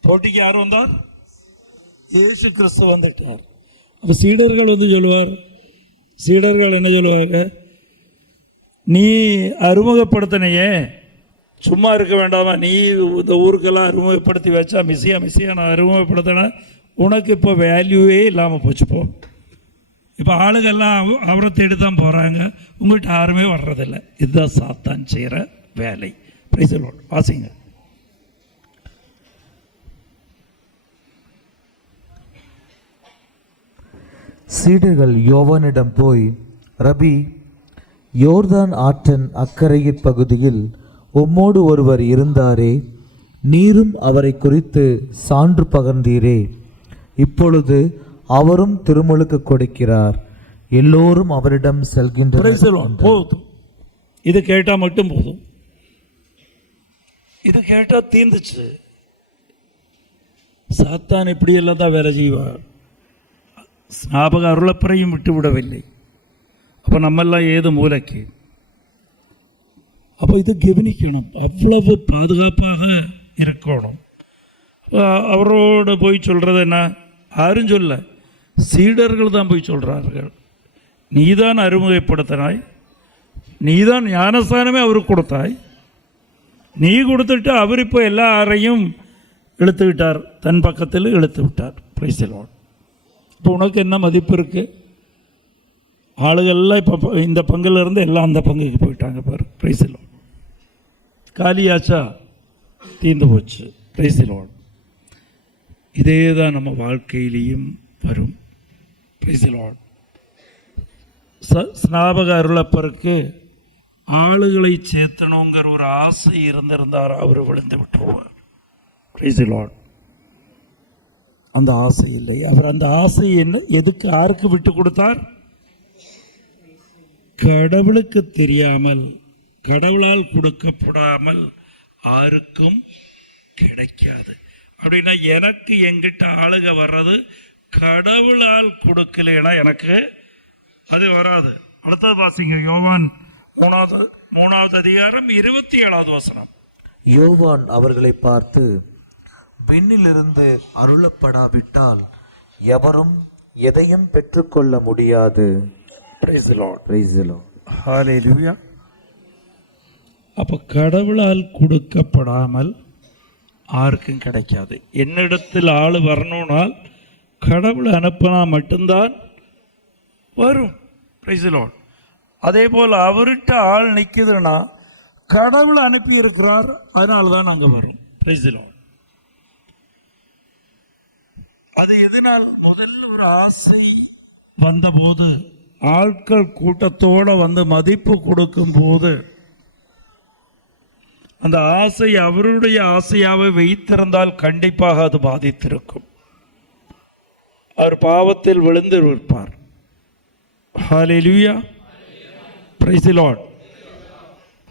போட்டிக்கு யார் வந்தார்? இயேசு கிறிஸ்து வந்துட்டார். அப்போ சீடர்கள் வந்து சொல்லுவார், சீடர்கள் என்ன சொல்லுவாங்க? நீ அறிமுகப்படுத்தினையே, சும்மா இருக்க வேண்டாமா? நீ இந்த ஊருக்கெல்லாம் அறிமுகப்படுத்தி வச்சா, மிஸ்ஸியா நான் அறிமுகப்படுத்தினா உனக்கு இப்போ வேல்யூவே இல்லாமல் போச்சுப்போ. இப்போ ஆளுகள்லாம் அவரை தேடி தான் போகிறாங்க, உங்கள்கிட்ட யாருமே வர்றதில்லை. இதுதான் சாத்தான் செய்கிற வேலை. Price the Lord. வாசிங்க. சீடர்கள் யோவானிடம் போய், ரபி, யோர்தான் ஆற்றின் அக்கரையின் பகுதியில் உம்மோடு ஒருவர் இருந்தாரே, நீரும் அவரை குறித்து சான்று பகர்ந்தீரே. இப்பொழுது அவரும் திருமுழுக்கு கொடுக்கிறார், எல்லோரும் அவரிடம் செல்கின்றனர். போதும், இது கேட்டால் மட்டும் போதும். இது கேட்டால் தீர்ந்துச்சு. சாத்தான் இப்படியெல்லாம் தான் வேலை செய்வார். ஸ்நாபக அருளப்பரையும் விட்டு விடவில்லை. அப்போ நம்மெல்லாம் ஏது மூளைக்கு? அப்போ இது கவனிக்கணும், அவ்வளவு பாதுகாப்பாக இருக்கணும். அவரோட போய் சொல்கிறது என்ன? யாரும் சொல்ல, சீடர்கள் தான் போய் சொல்கிறார்கள். நீதான் அறிமுகப்படுத்தினாய், நீதான் ஞானஸ்தானமே அவருக்கு கொடுத்தாய், நீ கொடுத்துட்டு அவர் இப்போ எல்லாரையும் இழுத்து விட்டார், தன் பக்கத்தில் இழுத்து விட்டார். Price the Lord. இப்போ உனக்கு என்ன மதிப்பு இருக்குது? ஆளுகள்லாம் இப்போ இந்த பங்கில் இருந்து எல்லாம் அந்த பங்குக்கு போயிட்டாங்க பாரு. Praise the Lord. காலியாச்சா? தீர்ந்து போச்சு. Praise the Lord. இதே தான் நம்ம வாழ்க்கையிலையும் வரும். Praise the Lord. ஸ்நாபக அருளப்பருக்கு ஆளுகளை சேர்த்தணுங்கிற ஒரு ஆசை இருந்திருந்தார், அவர் விழுந்து விட்டுருவார். Praise the Lord. அந்த ஆசை இல்லை. அவர் அந்த ஆசை என்ன, எதுக்கு, யாருக்கு விட்டு கொடுத்தார்? கடவுளுக்கு தெரியாமல், கடவுளால் கொடுக்கப்படாமல் யாருக்கும் கிடைக்காது. அப்படின்னா எனக்கு எங்கிட்ட ஆளுக வர்றது கடவுளால் கொடுக்கலைன்னா எனக்கு அது வராது. அடுத்தது வாசிங்க, யோவான் மூணாவது அதிகாரம் 27வது வசனம். யோவான் அவர்களை பார்த்து, விண்ணிலிருந்து அருளப்படாவிட்டால் எவரும் எதையும் பெற்றுக்கொள்ள முடியாது. Praise the Lord. Praise the Lord. ஹல்லேலூயா. அப்போ கடவுளால் கொடுக்கப்படாமல் யாருக்கும் கிடைக்காது. என்னிடத்தில் ஆள் வரணும்னால் கடவுளை அனுப்பினா மட்டும்தான் வரும். Praise the Lord. அதே போல் அவர்கிட்ட ஆள் நிற்குதுன்னா கடவுளை அனுப்பி இருக்கிறார், அதனால தான் நாங்கள் வரும். Praise the Lord. அது எதனால்? முதல்ல ஒரு ஆசை வந்தபோது, ஆட்கள் கூட்டத்தோடு வந்து மதிப்பு கொடுக்கும்போது, அந்த ஆசை அவருடைய ஆசையாவை வைத்திருந்தால் கண்டிப்பாக அது பாதித்திருக்கும். அவர் பாவத்தில் விழுந்து இருப்பார். ஹல்லேலூயா. Praise the Lord.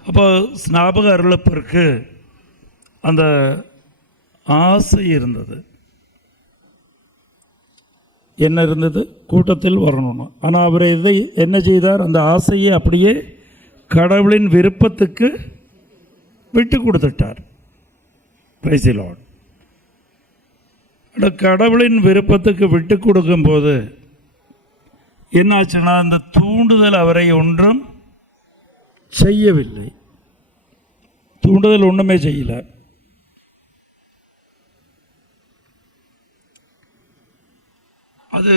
அப்போ ஸ்நாபக அருளப்பிற்கு அந்த ஆசை இருந்தது. என்ன இருந்தது? கூட்டத்தில் வரணும்னு. ஆனால் அவர் என்ன செய்தார்? அந்த ஆசையை அப்படியே கடவுளின் விருப்பத்துக்கு விட்டு கொடுத்துட்டார். Price the Lord. கடவுளின் விருப்பத்துக்கு விட்டு கொடுக்கும்போது என்ன ஆச்சுன்னா, அந்த தூண்டுதல் அவரை ஒன்றும் செய்யவில்லை. தூண்டுதல் ஒன்றுமே செய்யல. அது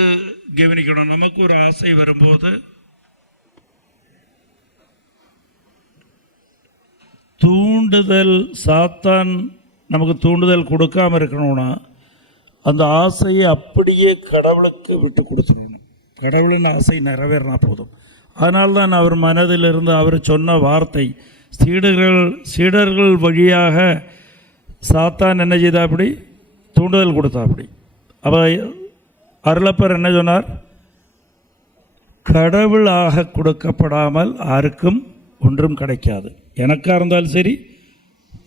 கவனிக்கணும். நமக்கு ஒரு ஆசை வரும்போது தூண்டுதல், சாத்தான் நமக்கு தூண்டுதல் கொடுக்காம இருக்கணும்னா அந்த ஆசையை அப்படியே கடவுளுக்கு விட்டு கொடுத்துடணும். கடவுளின் ஆசை நிறைவேறினா போதும். அதனால்தான் அவர் மனதிலிருந்து அவர் சொன்ன வார்த்தை, சீடர்கள் வழியாக சாத்தான் என்ன செய்தா? அப்படி தூண்டுதல் கொடுத்தா. அப்படி அப்போ அருளப்பர் என்ன சொன்னார்? கடவுளாக கொடுக்கப்படாமல் யாருக்கும் ஒன்றும் கிடைக்காது. எனக்காக இருந்தாலும் சரி,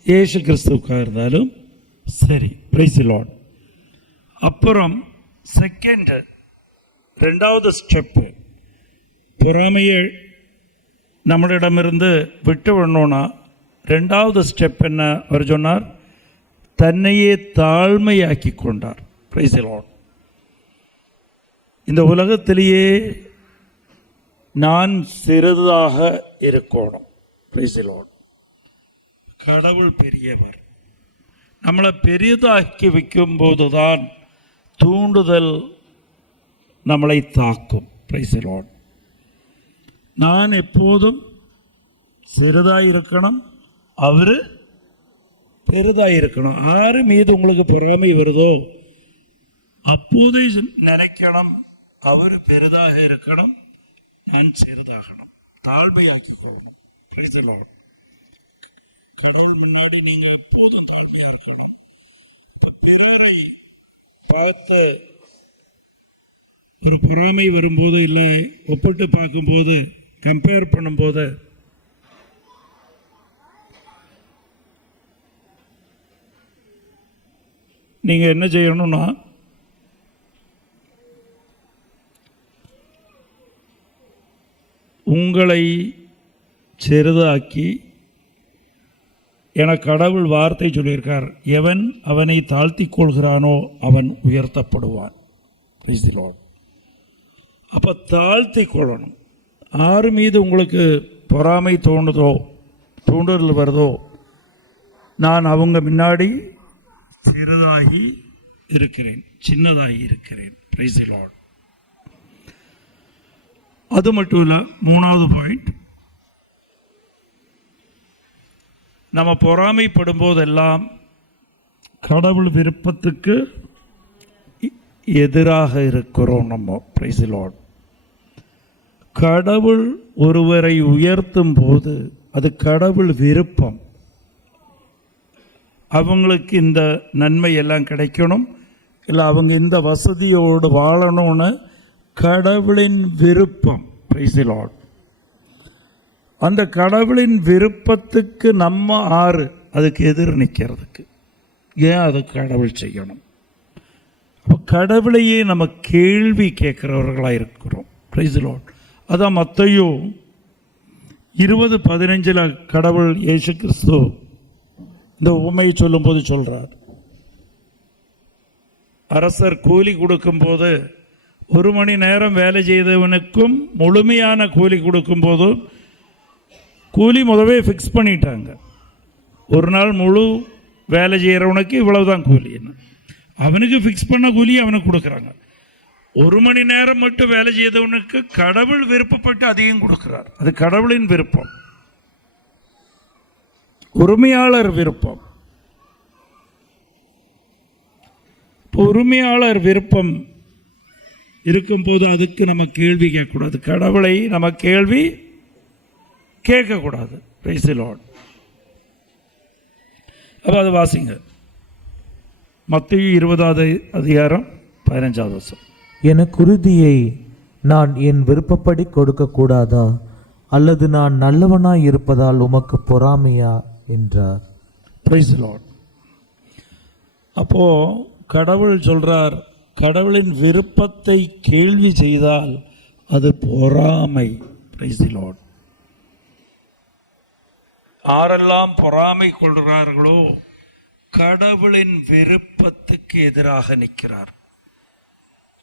இயேசு கிறிஸ்துவுக்காக இருந்தாலும் சரி. Price the Lord. அப்புறம் ரெண்டாவது ஸ்டெப்பு, பொறாமையை நம்மளிடமிருந்து விட்டு விடணும்னா ரெண்டாவது ஸ்டெப் என்ன? அவர் சொன்னார், தன்னையே தாழ்மையாக்கி கொண்டார். Price the Lord. இந்த உலகத்திலேயே நான் சிறிதாக இருக்கணும். Price the Lord. கடவுள் பெரியவர். நம்மளை பெரியதாக்கி வைக்கும்போது தான் தூண்டுதல் நம்மளை தாக்கும். Price the Lord. நான் எப்போதும் சிறிதாக இருக்கணும், அவர் பெரிதாக இருக்கணும். யாரு மீது உங்களுக்கு பொறாமை வருதோ அப்போதே நினைக்கணும், அவர் பெரிதாக இருக்கணும், நான் சிறிதாகணும். தாழ்மையாக்கி கொள்ளணும். Price the Lord. கடவுள் முன்னாடி நீங்க எப்போதும் தாழ்மையா இருக்கணும். பிறரை பார்த்து ஒரு பொறாமை வரும்போது, இல்லை ஒப்பிட்டு பார்க்கும்போது, கம்பேர் பண்ணும்போது நீங்க என்ன செய்யணும்னா, உங்களை சிறிதாக்கி, என கடவுள் வார்த்தை சொல்லியிருக்கார், எவன் அவனை தாழ்த்தி கொள்கிறானோ அவன் உயர்த்தப்படுவான். Price the Lord. அப்போ தாழ்த்தி கொள்ளணும். யார் மீது உங்களுக்கு பொறாமை தூண்டுதல் வருதோ, நான் அவங்க முன்னாடி சிறிதாகி இருக்கிறேன், சின்னதாகி இருக்கிறேன். Price the Lord. அது மட்டும் இல்லை, மூணாவது பாயிண்ட், நம்ம பொறாமைப்படும் போதெல்லாம் கடவுள் விருப்பத்துக்கு எதிராக இருக்கிறோம் நம்ம. Price the Lord. கடவுள் ஒருவரை உயர்த்தும் போது அது கடவுள் விருப்பம். அவங்களுக்கு இந்த நன்மை எல்லாம் கிடைக்கணும், இல்லை அவங்க இந்த வசதியோடு வாழணும்னு கடவுளின் விருப்பம். Price the Lord. அந்த கடவுளின் விருப்பத்துக்கு நம்ம அதுக்கு எதிர் நிற்கிறதுக்கு ஏன் அது கடவுள் செய்யணும்? அப்போ கடவுளையே நம்ம கேள்வி கேட்குறவர்களாக இருக்கிறோம். Price the Lord. அதான் மத்தேயு 20:15 கடவுள் இயேசு கிறிஸ்து இந்த உவமையை சொல்லும்போது சொல்கிறார், அரசர் கூலி கொடுக்கும்போது 1 மணி நேரம் வேலை செய்தவனுக்கும் முழுமையான கூலி கொடுக்கும்போது கூலி முதவே ஃபிக்ஸ் பண்ணிட்டாங்க. ஒரு நாள் முழு வேலை செய்கிறவனுக்கு இவ்வளவுதான் கூலின்னு அவனுக்கு ஃபிக்ஸ் பண்ண கூலி அவனுக்கு கொடுக்குறாங்க. 1 மணி நேரம் மட்டும் வேலை செய்தவனுக்கு கடவுள் விருப்பப்பட்டு அதையும் கொடுக்குறார். அது கடவுளின் விருப்பம், உரிமையாளர் விருப்பம். உரிமையாளர் விருப்பம் இருக்கும்போது அதுக்கு நம்ம கேள்வி கேட்கக்கூடாது. கடவுளை நம்ம கேள்வி கேட்கக்கூடாது. Price the Lord. அப்போ அது வாசிங்க, மத்தேயு 20:15. எனக்கு உறுதியை நான் என் விருப்பப்படி கொடுக்க கூடாதா, அல்லது நான் நல்லவனாய் இருப்பதால் உமக்கு பொறாமையா என்றார். Price the Lord. அப்போ கடவுள் சொல்றார், கடவுளின் விருப்பத்தை கேள்வி செய்தால் அது பொறாமை. Praise the Lord. யாரெல்லாம் பொறாமை கொள்கிறார்களோ கடவுளின் விருப்பத்துக்கு எதிராக நிற்கிறார்.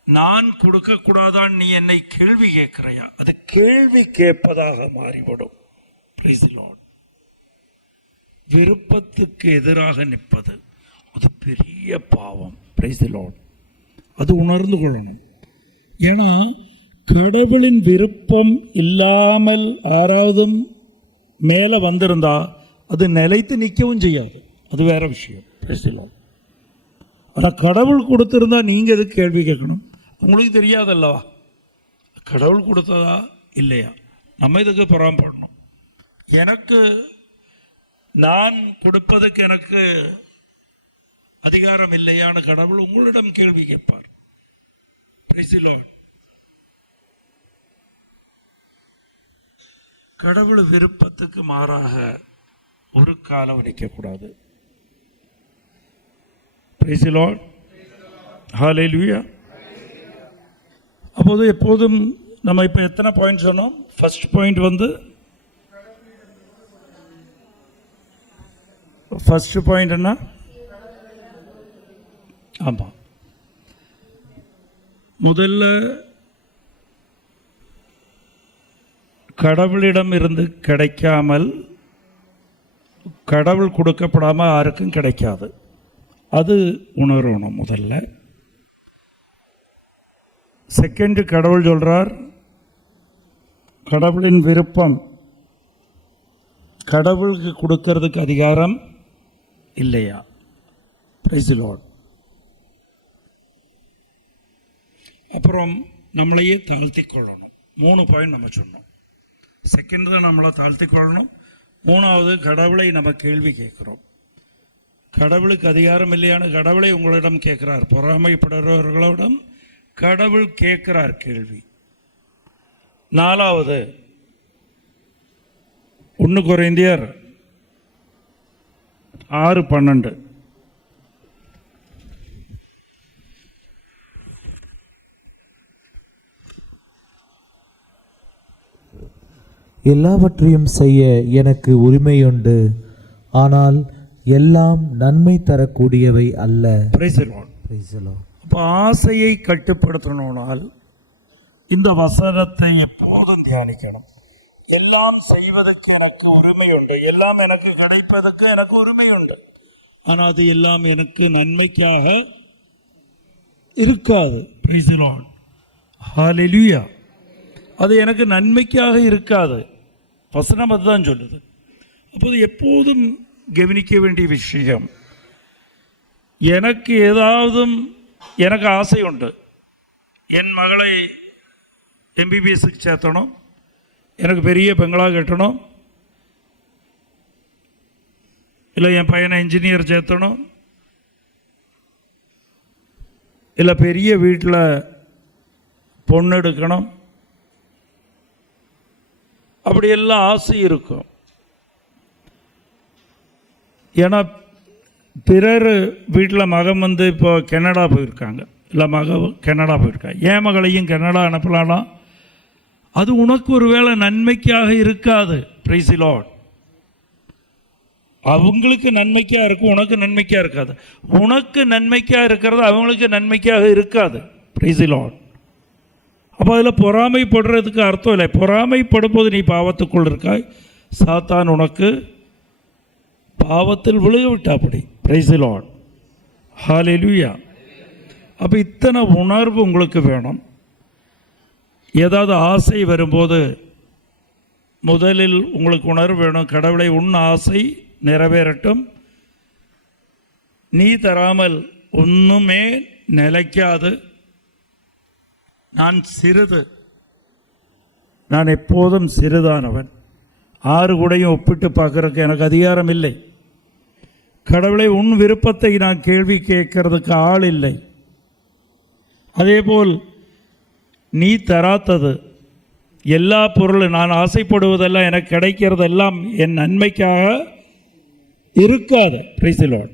நான் கொடுக்க கூடாதான், நீ என்னை கேள்வி கேட்கிறாயா, அது கேள்வி கேட்பதாக மாறிவிடும். Price the Lord. விருப்பத்துக்கு எதிராக நிற்பது அது பெரிய பாவம். Price the Lord. அது உணர்ந்து கொள்ளணும். ஏன்னா கடவுளின் விருப்பம் இல்லாமல் யாராவதும் மேலே வந்திருந்தா அது நிலைத்து நிற்கவும் செய்யாது, அது வேற விஷயம். Price the Lord. ஆனால் கடவுள் கொடுத்திருந்தா நீங்கள் எதுக்கு கேள்வி கேட்கணும்? உங்களுக்கு தெரியாதல்லவா கடவுள் கொடுத்ததா இல்லையா? நம்ம இதுக்கு பொறாமப்படணும். எனக்கு நான் கொடுப்பதுக்கு எனக்கு அதிகாரம் இல்லையான்னு கடவுள் உங்களிடம் கேள்வி கேட்பார். Praise the Lord. கடவுள் விருப்பத்துக்கு மாறாக ஒரு காலம் நிற்கக்கூடாது. Praise the Lord. ஹல்லேலூயா. அப்போது எப்போதும் நம்ம இப்போ எத்தனை பாயிண்ட் சொன்னோம்? ஃபர்ஸ்ட் பாயிண்ட் என்ன? ஆமாம், முதல்ல கடவுளிடம் இருந்து கிடைக்காமல், கடவுள் கொடுக்கப்படாமல் யாருக்கும் கிடைக்காது, அது உணரணும் முதல்ல. செகண்ட், கடவுள் சொல்றார் கடவுளின் விருப்பம் கடவுளுக்கு கொடுக்கறதுக்கு அதிகாரம் இல்லையா? Price the Lord. அப்புறம் நம்மளையே தாழ்த்தி கொள்ளணும். 3 பாயிண்ட் நம்ம சொன்னோம். செகண்ட் தான் நம்மளை தாழ்த்தி கொள்ளணும். 3வது கடவுளை நம்ம கேள்வி கேட்குறோம். கடவுளுக்கு அதிகாரம் இல்லையான்னு கடவுளை உங்களிடம் கேட்குறார். பொறாமைப்படுறவர்களிடம் கடவுள் கேட்கிறார் கேள்வி. 4வது 1 கொரிந்தியர் 6:12. எல்லாவற்றையும் செய்ய எனக்கு உரிமையுண்டு, ஆனால் எல்லாம் நன்மை தரக்கூடியவை அல்ல. Price the Lord. அப்போ ஆசையை கட்டுப்படுத்தணும்னால் இந்த வசனத்தை எப்போதும் தியானிக்கணும். எல்லாம் செய்வதற்கு எனக்கு உரிமை உண்டு, எல்லாம் எனக்கு கிடைப்பதற்கு எனக்கு உரிமை உண்டு, ஆனால் அது எல்லாம் எனக்கு நன்மைக்காக இருக்காது. Praise the Lord. ஹல்லேலூயா. அது எனக்கு நன்மைக்காக இருக்காது. வசனம் அதுதான் சொல்லுது. அப்போது எப்போதும் கவனிக்க வேண்டிய விஷயம், எனக்கு எனக்கு ஆசை உண்டு, என் மகளை MBBSக்கு சேர்த்தணும், எனக்கு பெரிய பெங்களா கட்டணும், இல்லை என் பையனை இன்ஜினியர் சேர்த்தணும், இல்லை பெரிய வீட்டில் பொண்ணு எடுக்கணும், அப்படியெல்லாம் ஆசை இருக்கும். ஏன்னா பிறர் வீட்டில் மகன் இப்போ கனடா போயிருக்காங்க, இல்லை மக கனடா போயிருக்கா, என் மகளையும் கனடா அனுப்பலாம். அது உனக்கு ஒரு வேளை நன்மைக்காக இருக்காது. Praise the Lord. அவங்களுக்கு நன்மைக்காக இருக்கும், உனக்கு நன்மைக்காக இருக்காது. உனக்கு நன்மைக்காக இருக்கிறது அவங்களுக்கு நன்மைக்காக இருக்காது. Praise the Lord. அப்போ அதில் பொறாமைப்படுறதுக்கு அர்த்தம் இல்லை. பொறாமைப்படும் போது நீ பாவத்துக்குள் இருக்காய், சாத்தான் உனக்கு பாவத்தில் விழுக விட்டாப்படி. Price the Lord. ஹல்லேலூயா. அப்போ இத்தனை உணர்வு உங்களுக்கு வேணும். ஏதாவது ஆசை வரும்போது முதலில் உங்களுக்கு உணர்வு வேணும், கடவுளை உன் ஆசை நிறைவேறட்டும், நீ தராமல் ஒன்றுமே நிலைக்காது, நான் சிறிது, நான் எப்போதும் சிறிதானவன், ஆறு கூடையும் ஒப்பிட்டு பார்க்கறதுக்கு எனக்கு அதிகாரம் இல்லை. கடவுளை உன் விருப்பத்தை நான் கேள்வி கேட்கறதுக்கு ஆள் இல்லை. அதேபோல் நீ தராத்தது எல்லா பொருளும், நான் ஆசைப்படுவதெல்லாம் எனக்கு கிடைக்கிறதெல்லாம் என் நன்மைக்காக இருக்காது. Praise the Lord.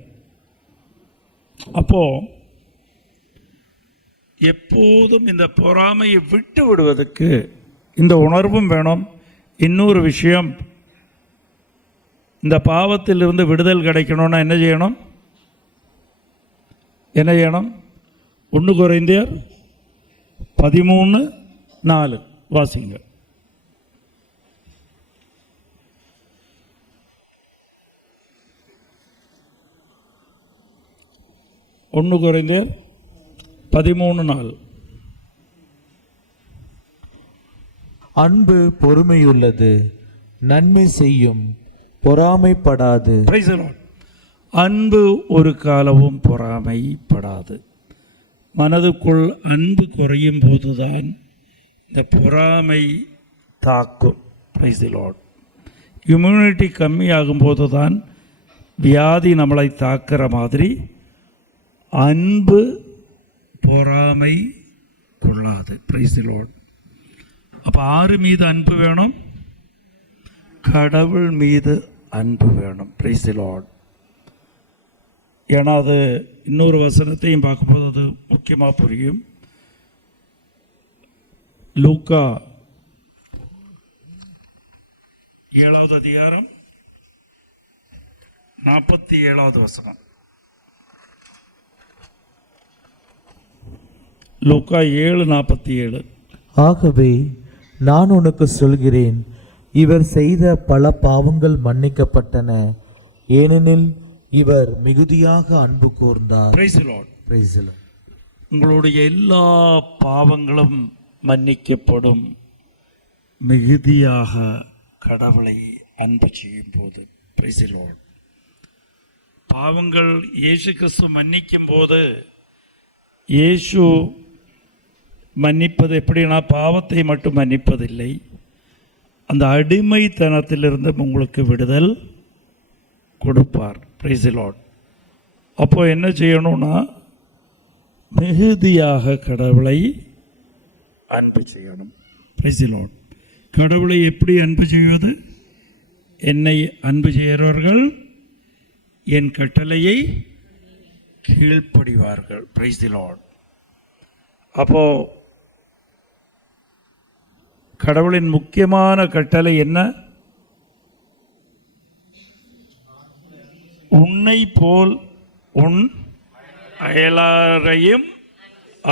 அப்போ எப்போதும் இந்த பொறாமையை விட்டு விடுவதற்கு இந்த உணர்வும் வேணும். இன்னொரு விஷயம், இந்த பாவத்திலிருந்து விடுதல் கிடைக்கணும்னா என்ன செய்யணும்? 1 கொரிந்தியர் 13:4 வாசிங்க. 1 கொரிந்தியர் 13:4. அன்பு பொறுமையுள்ளது, நன்மை செய்யும், பொறாமைப்படாது. Praise the Lord. அன்பு ஒரு காலமும் பொறாமைப்படாது. மனதுக்குள் அன்பு குறையும் போதுதான் இந்த பொறாமை தாக்கும். Praise the Lord. இம்யூனிட்டி கம்மியாகும் போது தான் வியாதி நம்மளை தாக்குற மாதிரி அன்பு பொறாமை கொள்ளாது. Praise the Lord. அப்போ ஆறு மீது அன்பு வேணும்? கடவுள் மீது அன்பு வேணும். Praise the Lord. ஏன்னா அது இன்னொரு வசனத்தையும் பார்க்கும்போது அது முக்கியமாக புரியும். லூக்கா 7வது அதிகாரம் 47வது வசனம். லூக்கா 7:47. ஆகவே நான் உனக்கு சொல்கிறேன், இவர் செய்த பல பாவங்கள் மன்னிக்கப்பட்டன, ஏனெனில் இவர் மிகுதியாக அன்பு கூர்ந்தார். Praise the Lord. Praise the Lord. உங்களுடைய எல்லா பாவங்களும் மன்னிக்கப்படும், மிகுதியாக கடவுளை அன்பு செய்யும் போது. Praise the Lord. பாவங்கள் இயேசு கிறிஸ்து மன்னிக்கும் போது, இயேசு மன்னிப்பது எப்படின்னா பாவத்தை மட்டும் மன்னிப்பதில்லை, அந்த அடிமைத்தனத்திலிருந்து உங்களுக்கு விடுதல் கொடுப்பார். Praise the Lord. அப்போ என்ன செய்யணும்னா மிகுதியாக கடவுளை அன்பு செய்யணும். Praise the Lord. கடவுளை எப்படி அன்பு செய்வது? என்னை அன்பு செய்கிறவர்கள் என் கட்டளையை கீழ்ப்படிவார்கள். Praise the Lord. அப்போ கடவுளின் முக்கியமான கட்டளை என்ன? உன்னை போல் உன் அயலாரையும்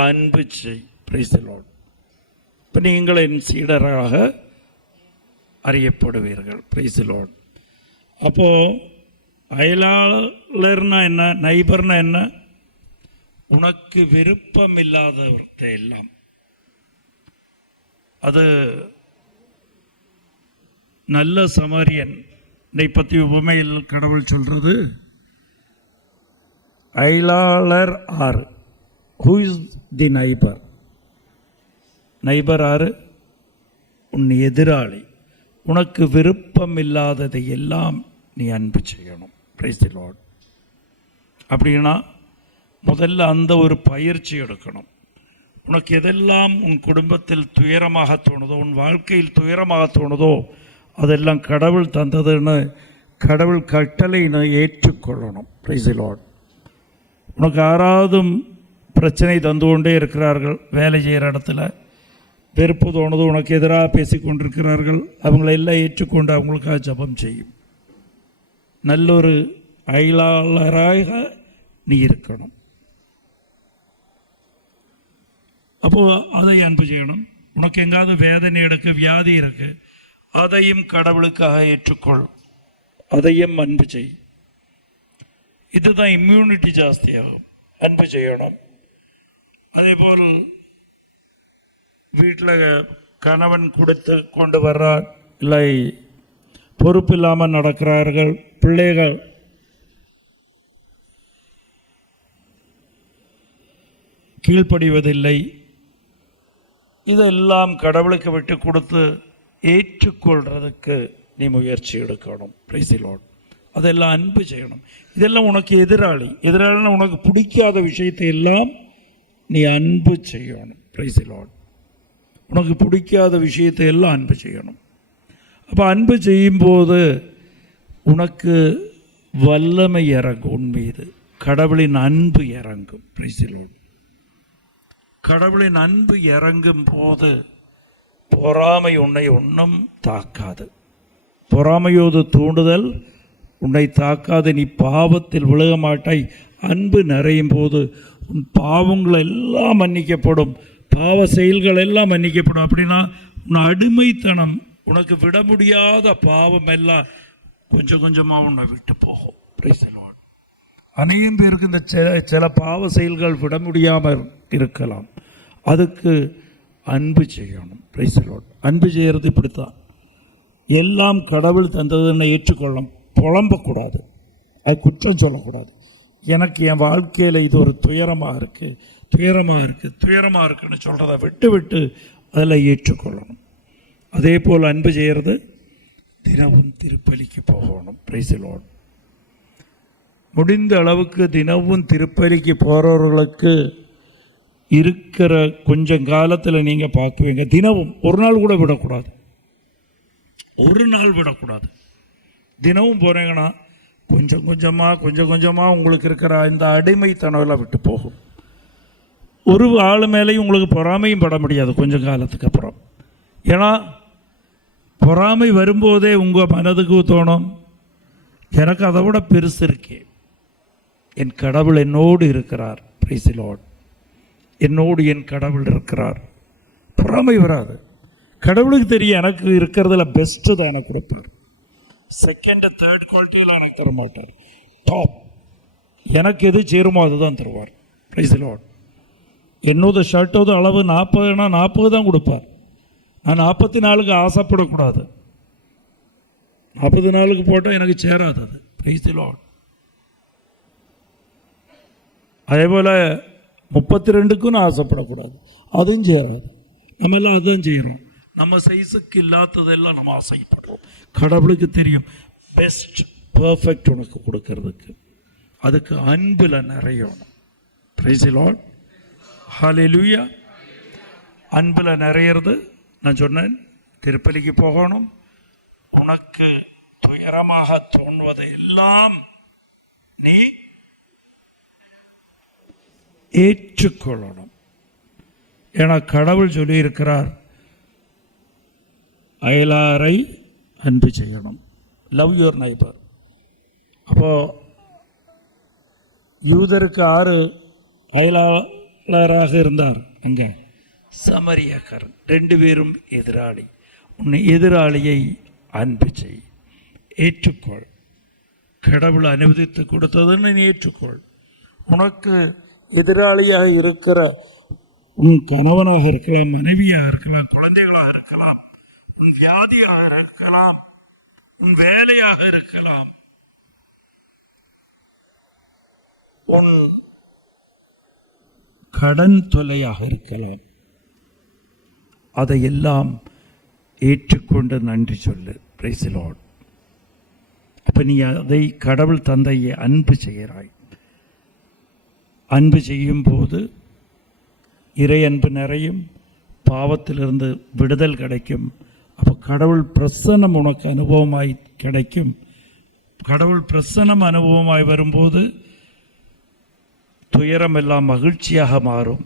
அன்பு செய். Praise the Lord. இப்போ நீங்கள் என் சீடராக அறியப்படுவீர்கள். Praise the Lord. அப்போது அயலாளர்னா என்ன, நைபர்னா என்ன? உனக்கு விருப்பம் இல்லாதவர்கிட்ட எல்லாம். அது நல்ல சமாரியன் பற்றி உவமையில் கடவுள் சொல்றது, அயலாளர் ஆறு. Who is the neighbour? Neighbour ஆறு? உன் எதிராளி. உனக்கு விருப்பம் இல்லாததை எல்லாம் நீ அன்பு செய்யணும். Praise the Lord. அப்படின்னா முதல்ல அந்த ஒரு பயிற்சி எடுக்கணும். உனக்கு எதெல்லாம் உன் குடும்பத்தில் துயரமாக தோணுதோ, உன் வாழ்க்கையில் துயரமாக தோணுதோ, அதெல்லாம் கடவுள் தந்ததுன்னு கடவுள் கட்டளைன்னு ஏற்றுக்கொள்ளணும். Praise the Lord. உனக்கு யாராவது பிரச்சனை தந்து கொண்டே இருக்கிறார்கள். வேலை செய்கிற இடத்துல வெறுப்பு தோணுது, உனக்கு எதிராக பேசி கொண்டிருக்கிறார்கள். அவங்களெல்லாம் ஏற்றுக்கொண்டு அவங்களுக்காக ஜெபம் செய்யும். நல்லொரு அயலாளராக நீ இருக்கணும். அப்போது அதை அன்பு செய்யணும். உனக்கு எங்காவது வேதனை எடுக்க, வியாதி இருக்கு, அதையும் கடவுளுக்காக ஏற்றுக்கொள், அதையும் அன்பு செய். இதுதான் இம்யூனிட்டி ஜாஸ்தியாகும். அன்பு செய்யணும். அதே போல் வீட்டில் கணவன் கொடுத்து கொண்டு வர்றார், இல்லை பொறுப்பு இல்லாமல் நடக்கிறார்கள், பிள்ளைகள் கீழ்ப்படிவதில்லை, இதெல்லாம் கடவுளுக்கு விட்டு கொடுத்து ஏற்றுக்கொள்றதுக்கு நீ முயற்சி எடுக்கணும். Price the Lord. அதெல்லாம் அன்பு செய்யணும். இதெல்லாம் உனக்கு எதிராளினா உனக்கு பிடிக்காத விஷயத்தை எல்லாம் நீ அன்பு செய்யணும். Price the Lord. உனக்கு பிடிக்காத விஷயத்தை எல்லாம் அன்பு செய்யணும். அப்போ அன்பு செய்யும்போது உனக்கு வல்லமை இறங்கும். உன் மீது கடவுளின் அன்பு இறங்கும். Price the Lord. கடவுளின் அன்பு இறங்கும் போது பொறாமை உன்னை ஒன்றும் தாக்காது. பொறாமையோடு தூண்டுதல் உன்னை தாக்காது. நீ பாவத்தில் விழுக மாட்டாய். அன்பு நிறையும் போது உன் பாவங்கள் எல்லாம் மன்னிக்கப்படும், பாவ செயல்கள் எல்லாம் மன்னிக்கப்படும். அப்படின்னா உன் அடிமைத்தனம், உனக்கு விட முடியாத பாவம் எல்லாம் கொஞ்சம் கொஞ்சமாக உன்னை விட்டு போகும். Price the Lord. அநேகம் பேருக்கு இந்த சில பாவ செயல்கள் விட முடியாமல் இருக்கலாம். அதுக்கு அன்பு செய்யணும். Price the Lord. அன்பு செய்கிறது இப்படித்தான். எல்லாம் கடவுள் தந்ததுன்னு ஏற்றுக்கொள்ளணும். புலம்பக்கூடாது, அது குற்றம் சொல்லக்கூடாது. எனக்கு என் வாழ்க்கையில் இது ஒரு துயரமாக இருக்குன்னு சொல்கிறத விட்டு அதில் ஏற்றுக்கொள்ளணும். அதே போல் அன்பு செய்கிறது தினமும் திருப்பலிக்கு போகணும். Price the Lord. முடிந்த அளவுக்கு தினமும் திருப்பலிக்கு போகிறவர்களுக்கு இருக்கிற கொஞ்சம் காலத்தில் நீங்கள் பார்க்குவீங்க, தினமும் ஒரு நாள் விடக்கூடாது. தினமும் போகிறீங்கன்னா கொஞ்சம் கொஞ்சமாக உங்களுக்கு இருக்கிற இந்த அடிமைத்தனவெல்லாம் விட்டு போகும். ஒரு ஆள் மேலேயும் உங்களுக்கு பொறாமையும் பட முடியாது கொஞ்சம் காலத்துக்கு அப்புறம். ஏன்னா பொறாமை வரும்போதே உங்கள் மனதுக்கு தோணும், எனக்கு அதை விட பெருசு இருக்கே, என் கடவுள் என்னோடு இருக்கிறார். Price the Lord. என்னோடு என் கடவுள் இருக்கிறார். பொறாமை வராது. கடவுளுக்கு தெரியும் எனக்கு இருக்கிறதுல பெஸ்ட்டு தான் எனக்கு கொடுப்பார். செகண்ட் தேர்ட் குவாலிட்டியில் எனக்கு தர மாட்டார். டாப் எனக்கு எது சேருமோ அதுதான் தருவார். Price the Lord. என்னோட ஷர்ட்டோட அளவு 40னா 40 தான் கொடுப்பார். நான் 44க்கு ஆசைப்படக்கூடாது. 44க்கு போட்டால் எனக்கு சேராது அது. Price the Lord. அதே போல் 32க்கும் நான் ஆசைப்படக்கூடாது, அதுவும் சேராது. நம்ம எல்லாம் அதுதான் செய்கிறோம். நம்ம சைஸுக்கு இல்லாததெல்லாம் நம்ம ஆசைப்படுறோம். கடவுளுக்கு தெரியும் பெஸ்ட் பர்ஃபெக்ட் உனக்கு கொடுக்கறதுக்கு. அதுக்கு அன்பில் நிறையணும். Price the Lord. ஹல்லேலூயா. அன்பில் நிறையிறது நான் சொன்னேன். திருப்பலிக்கு போகணும். உனக்கு துயரமாக தோன்வதை எல்லாம் நீ ஏற்றுக்கொள்ளணும். ஏன்னா கடவுள் சொல்லியிருக்கிறார், அயலாரை அன்பு செய்யணும். Love your neighbour. அப்போது யூதருக்கு 6 அயலாளராக இருந்தார். அங்கே சமரியக்காரன் 2 பேரும் எதிராளி. உன்னை எதிராளியை அன்பு செய், ஏற்றுக்கொள். கடவுள் அனுமதித்து கொடுத்ததுன்னு நீ ஏற்றுக்கொள். உனக்கு எதிராளியாக இருக்கிற உன் கணவனாக இருக்கலாம், மனைவியாக இருக்கலாம், குழந்தைகளாக இருக்கலாம், உன் வியாதியாக இருக்கலாம், உன் வேலையாக இருக்கலாம், உன் கடன் தொல்லையாக இருக்கலாம். அதையெல்லாம் ஏற்றுக்கொண்டு நன்றி சொல்லு. Price the Lord. அப்போ நீ அதை கடவுள் தந்தையை அன்பு செய்கிறாய். அன்பு செய்யும் போது இறை அன்பு நிறையும், பாவத்திலிருந்து விடுதல் கிடைக்கும். அப்போ கடவுள் பிரசன்னம் உனக்கு அனுபவமாய் கிடைக்கும். கடவுள் பிரசன்னம் அனுபவமாய் வரும்போது துயரம் எல்லாம் மகிழ்ச்சியாக மாறும்.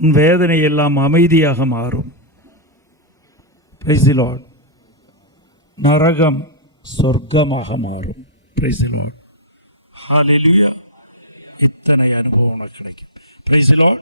உன் வேதனை எல்லாம் அமைதியாக மாறும். Praise the Lord. நரகம் சொர்க்கமாக மாறும். Praise the Lord. Hallelujah. இத்தனை அனுபவம் உனக்கு கிடைக்கும். Praise the Lord.